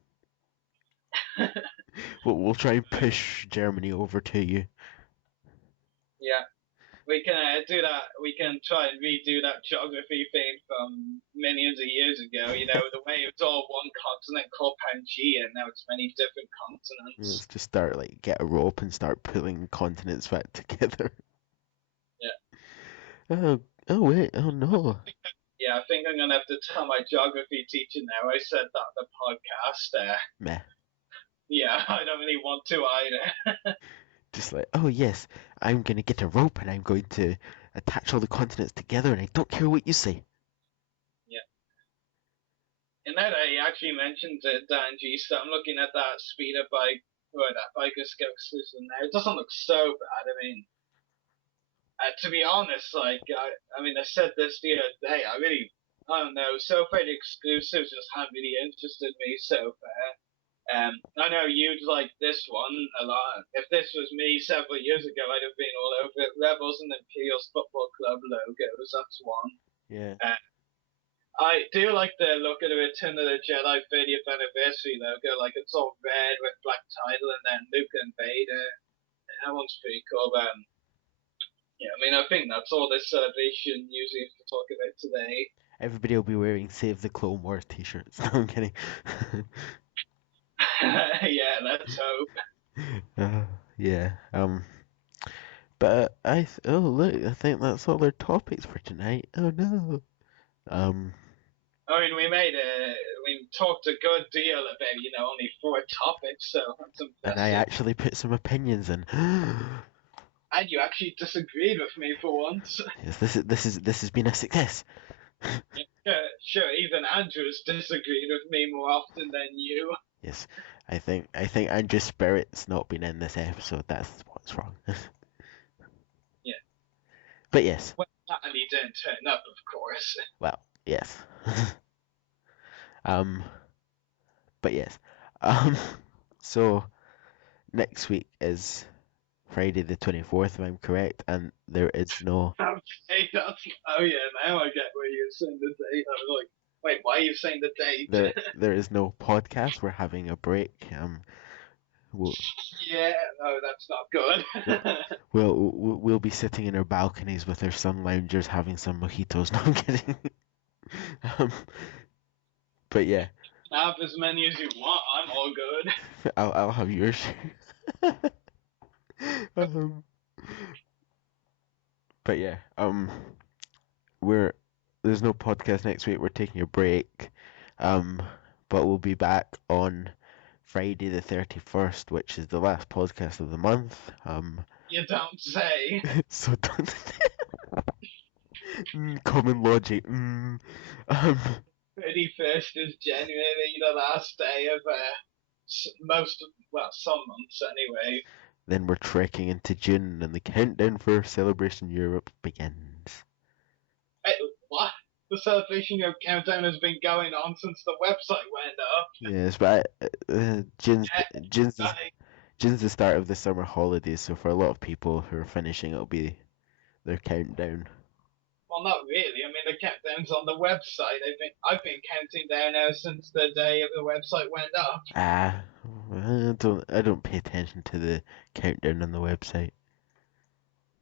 We'll try and push Germany over to you. Yeah. We can do that. We can try and redo that geography thing from millions of years ago. The way it was all one continent called Pangea, and now it's many different Let's continents. just start get a rope and start pulling continents back together. Yeah. Oh wait, oh no. Yeah, I think I'm gonna have to tell my geography teacher now. I said that on the podcast. Meh. Yeah, I don't really want to either. Just like, oh yes, I'm gonna get a rope and I'm going to attach all the continents together and I don't care what you say. Yeah. And now that he actually mentioned it, Danji, so I'm looking at that speeder bike, or that biker exclusive now. It doesn't look so bad. I mean, to be honest, like, I said this the other day, I don't know, so far the exclusives just haven't really interested me so far. I know you'd like this one a lot. If this was me several years ago, I'd have been all over it. Rebels and Imperials Football Club logos, that's one. Yeah. I do like the look of the Return of the Jedi 30th anniversary logo. Like, it's all red with black title and then Luke and Vader. That one's pretty cool. Yeah, I think that's all this celebration usually have to talk about today. Everybody will be wearing Save the Clone Wars t-shirts. No, I'm kidding. Yeah, let's hope. Yeah. But oh look, I think that's all our topics for tonight. Oh no. We talked a good deal about, only 4 topics, so that's impressive. And I actually put some opinions in. And you actually disagreed with me for once. Yes, this has been a success. Yeah, sure, even Andrew's disagreed with me more often than you. Yes, I think Andrew's spirit's not been in this episode. That's what's wrong. Yeah. But yes. Well, and he didn't turn up, of course. Well, yes. But yes. So next week is Friday the 24th, if I'm correct, and there is no. Okay, oh yeah, now I get where you're saying the date. I was like, wait, why are you saying the date? There is no podcast. We're having a break. Yeah, no, that's not good. We'll be sitting in our balconies with our sun loungers having some mojitos. No, I'm kidding. But yeah. Have as many as you want. I'm all good. I'll have yours. But yeah. There's no podcast next week. We're taking a break. But we'll be back on Friday the 31st, which is the last podcast of the month. You don't say. So don't. Common logic. 31st is January, the last day of some months anyway. Then we're trekking into June, and the countdown for Celebration Europe begins. What? The Celebration Europe countdown has been going on since the website went up. Yes, but June's the start of the summer holidays, so for a lot of people who are finishing, it'll be their countdown. Well, not really. The countdown's on the website. I've been counting down now since the day the website went up. I don't pay attention to the countdown on the website.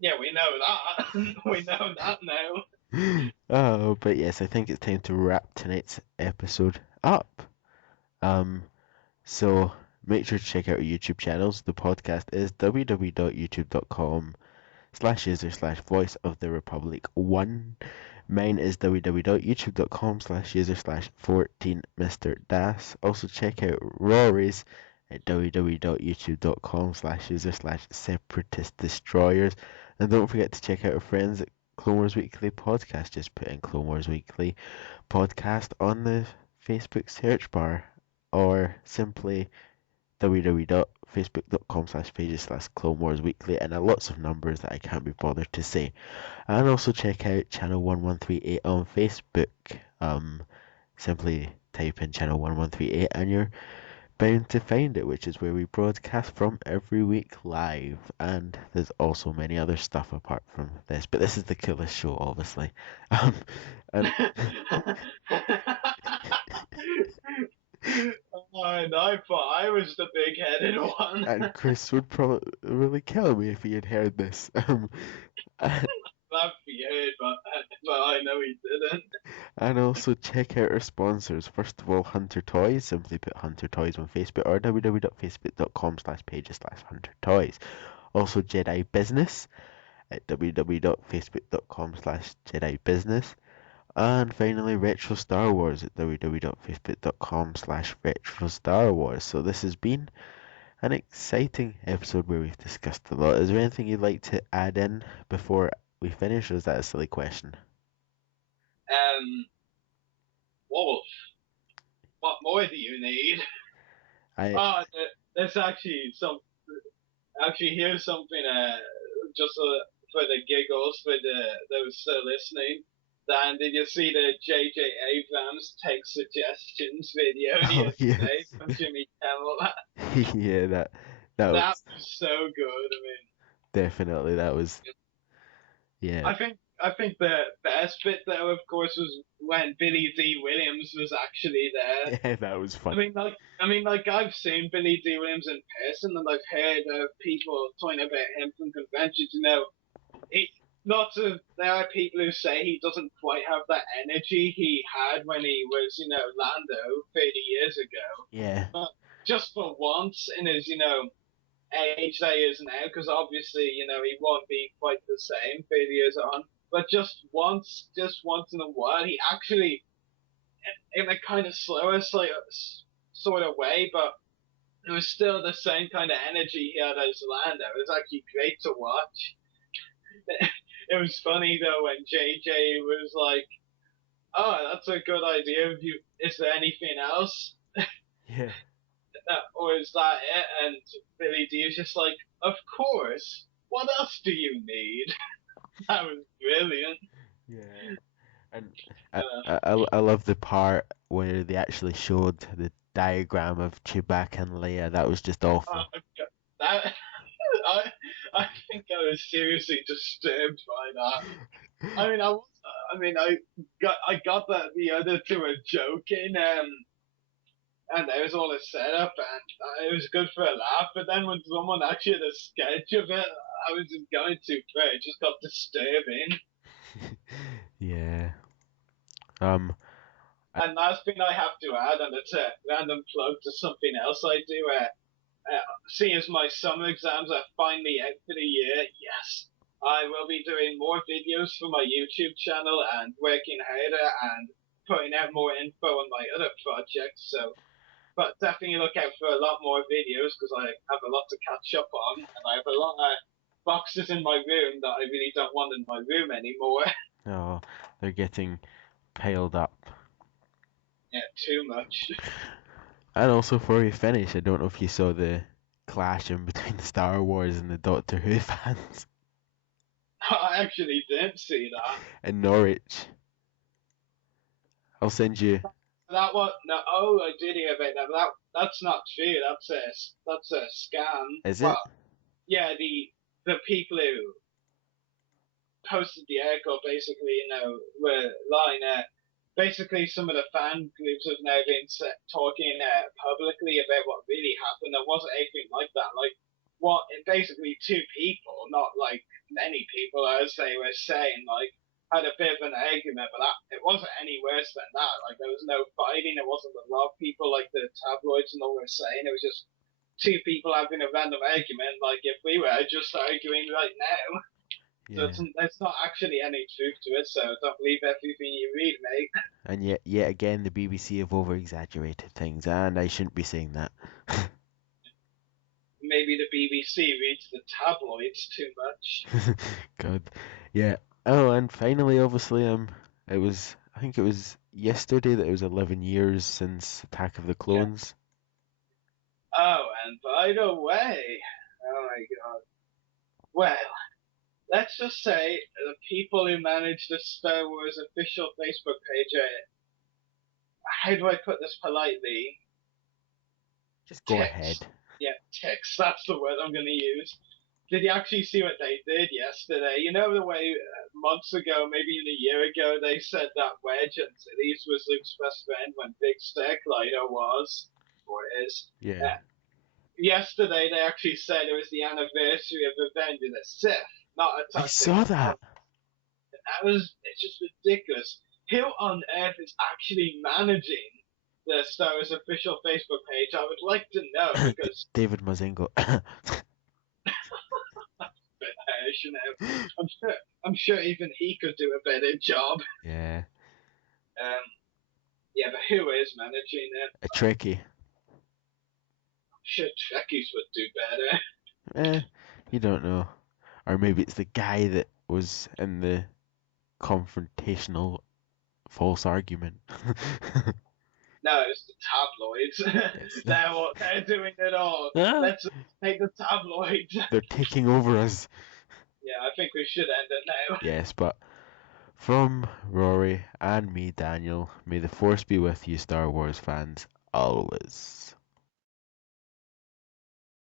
Yeah, we know that. We know that now. Oh, but yes, I think it's time to wrap tonight's episode up. So make sure to check out our YouTube channels. The podcast is www.youtube.com/user/voice of the republic 1. Mine is www.youtube.com/user/14Mr. Also check out Ruari's at www.youtube.com/user/separatist destroyers. And don't forget to check out our friends at Clone Wars Weekly Podcast. Just put in Clone Wars Weekly Podcast on the Facebook search bar, or simply www.facebook.com/pages/Clone Wars Weekly, and lots of numbers that I can't be bothered to say. And also check out channel 1138 on Facebook. Simply type in channel 1138 and you're bound to find it, which is where we broadcast from every week live. And there's also many other stuff apart from this, but this is the coolest show, obviously. And I thought I was the big-headed one. And Chris would probably really kill me if he had heard this. That he heard, but I know he didn't. And also check out our sponsors. First of all, Hunter Toys. Simply put Hunter Toys on Facebook or www.facebook.com/Hunter Toys. Also Jedi Business at www.facebook.com/Jedi Business. And finally, Retro Star Wars at www.facebook.com/Retro Star Wars. So this has been an exciting episode where we've discussed a lot. Is there anything you'd like to add in before we finish, or is that a silly question? Wolf, what more do you need? There's actually here's something, just for the giggles, for those still listening. Dan, did you see the J.J. Abrams Take Suggestions video yesterday from Jimmy Kimmel? Yeah, that was so good. I mean, definitely, that was, yeah. I think the best bit though, of course, was when Billy D. Williams was actually there. Yeah, that was fun. I mean, I've seen Billy D. Williams in person, and I've heard of people talking about him from conventions. You know, there are people who say he doesn't quite have that energy he had when he was, Lando 30 years ago. Yeah. But just for once in his, age that he is now, because obviously, he won't be quite the same 30 years on. But just once in a while, he actually, in a kind of slower, sort of way, but it was still the same kind of energy he had as Lando. It was actually great to watch. It was funny though when JJ was like, "Oh, that's a good idea. Is there anything else?" Yeah. Or is that it? And Billy D was just like, "Of course. What else do you need?" That was brilliant. Yeah. And I love the part where they actually showed the diagram of Chewbacca and Leia. That was just awful. I think I was seriously disturbed by that. I got that the other two were joking, and it was all a setup, and it was good for a laugh. But then when someone actually had a sketch of it, I wasn't going too far. It just got disturbing. Yeah. And last thing I have to add, and it's a random plug to something else I do. Seeing as my summer exams are finally out for the year, yes, I will be doing more videos for my YouTube channel and working harder and putting out more info on my other projects. So, but definitely look out for a lot more videos because I have a lot to catch up on, and I have a lot of boxes in my room that I really don't want in my room anymore. Oh, they're getting piled up. Yeah, too much. And also, before we finish, I don't know if you saw the clash in between Star Wars and the Doctor Who fans. I actually didn't see that. In Norwich. I'll send you. That one? No. Oh, I did hear about that. That's not true. That's a scam. Is it? Yeah. The people who posted the article basically, were lying. Basically, some of the fan groups have now been talking publicly about what really happened. There wasn't anything like that. Like, basically two people, not like many people, as they were saying, like, had a bit of an argument, but it wasn't any worse than that. Like, there was no fighting. It wasn't a lot of people like the tabloids and all were saying. It was just two people having a random argument, like if we were just arguing right now. Yeah. So there's not actually any truth to it, so don't believe everything you read, mate. And yet again, the BBC have over-exaggerated things, and I shouldn't be saying that. Maybe the BBC reads the tabloids too much. God, yeah. Oh, and finally, obviously, I think it was yesterday that it was 11 years since Attack of the Clones. Yeah. Oh, and by the way, oh my God. Well, let's just say the people who manage the Star Wars official Facebook page how do I put this politely? Just go ahead. Yeah, ticks. That's the word I'm going to use. Did you actually see what they did yesterday? You know the way months ago, maybe even a year ago, they said that Wedge and Sidious was Luke's best friend when Big Starklighter was? for is. Yeah. Yesterday they actually said it was the anniversary of Revenge of the Sith, not I Attack saw that. It's just ridiculous. Who on earth is actually managing the Star Wars official Facebook page? I would like to know because David Mazingo. you know, I'm sure even he could do a better job. Yeah. Yeah, but who is managing it? A tricky. I'm sure Trekkies would do better. You don't know. Or maybe it's the guy that was in the confrontational false argument. No, it's the tabloids. Yes. They're doing it all. Ah. Let's take the tabloids. They're taking over us. Yeah, I think we should end it now. Yes, but from Rory and me, Daniel, may the force be with you, Star Wars fans, always.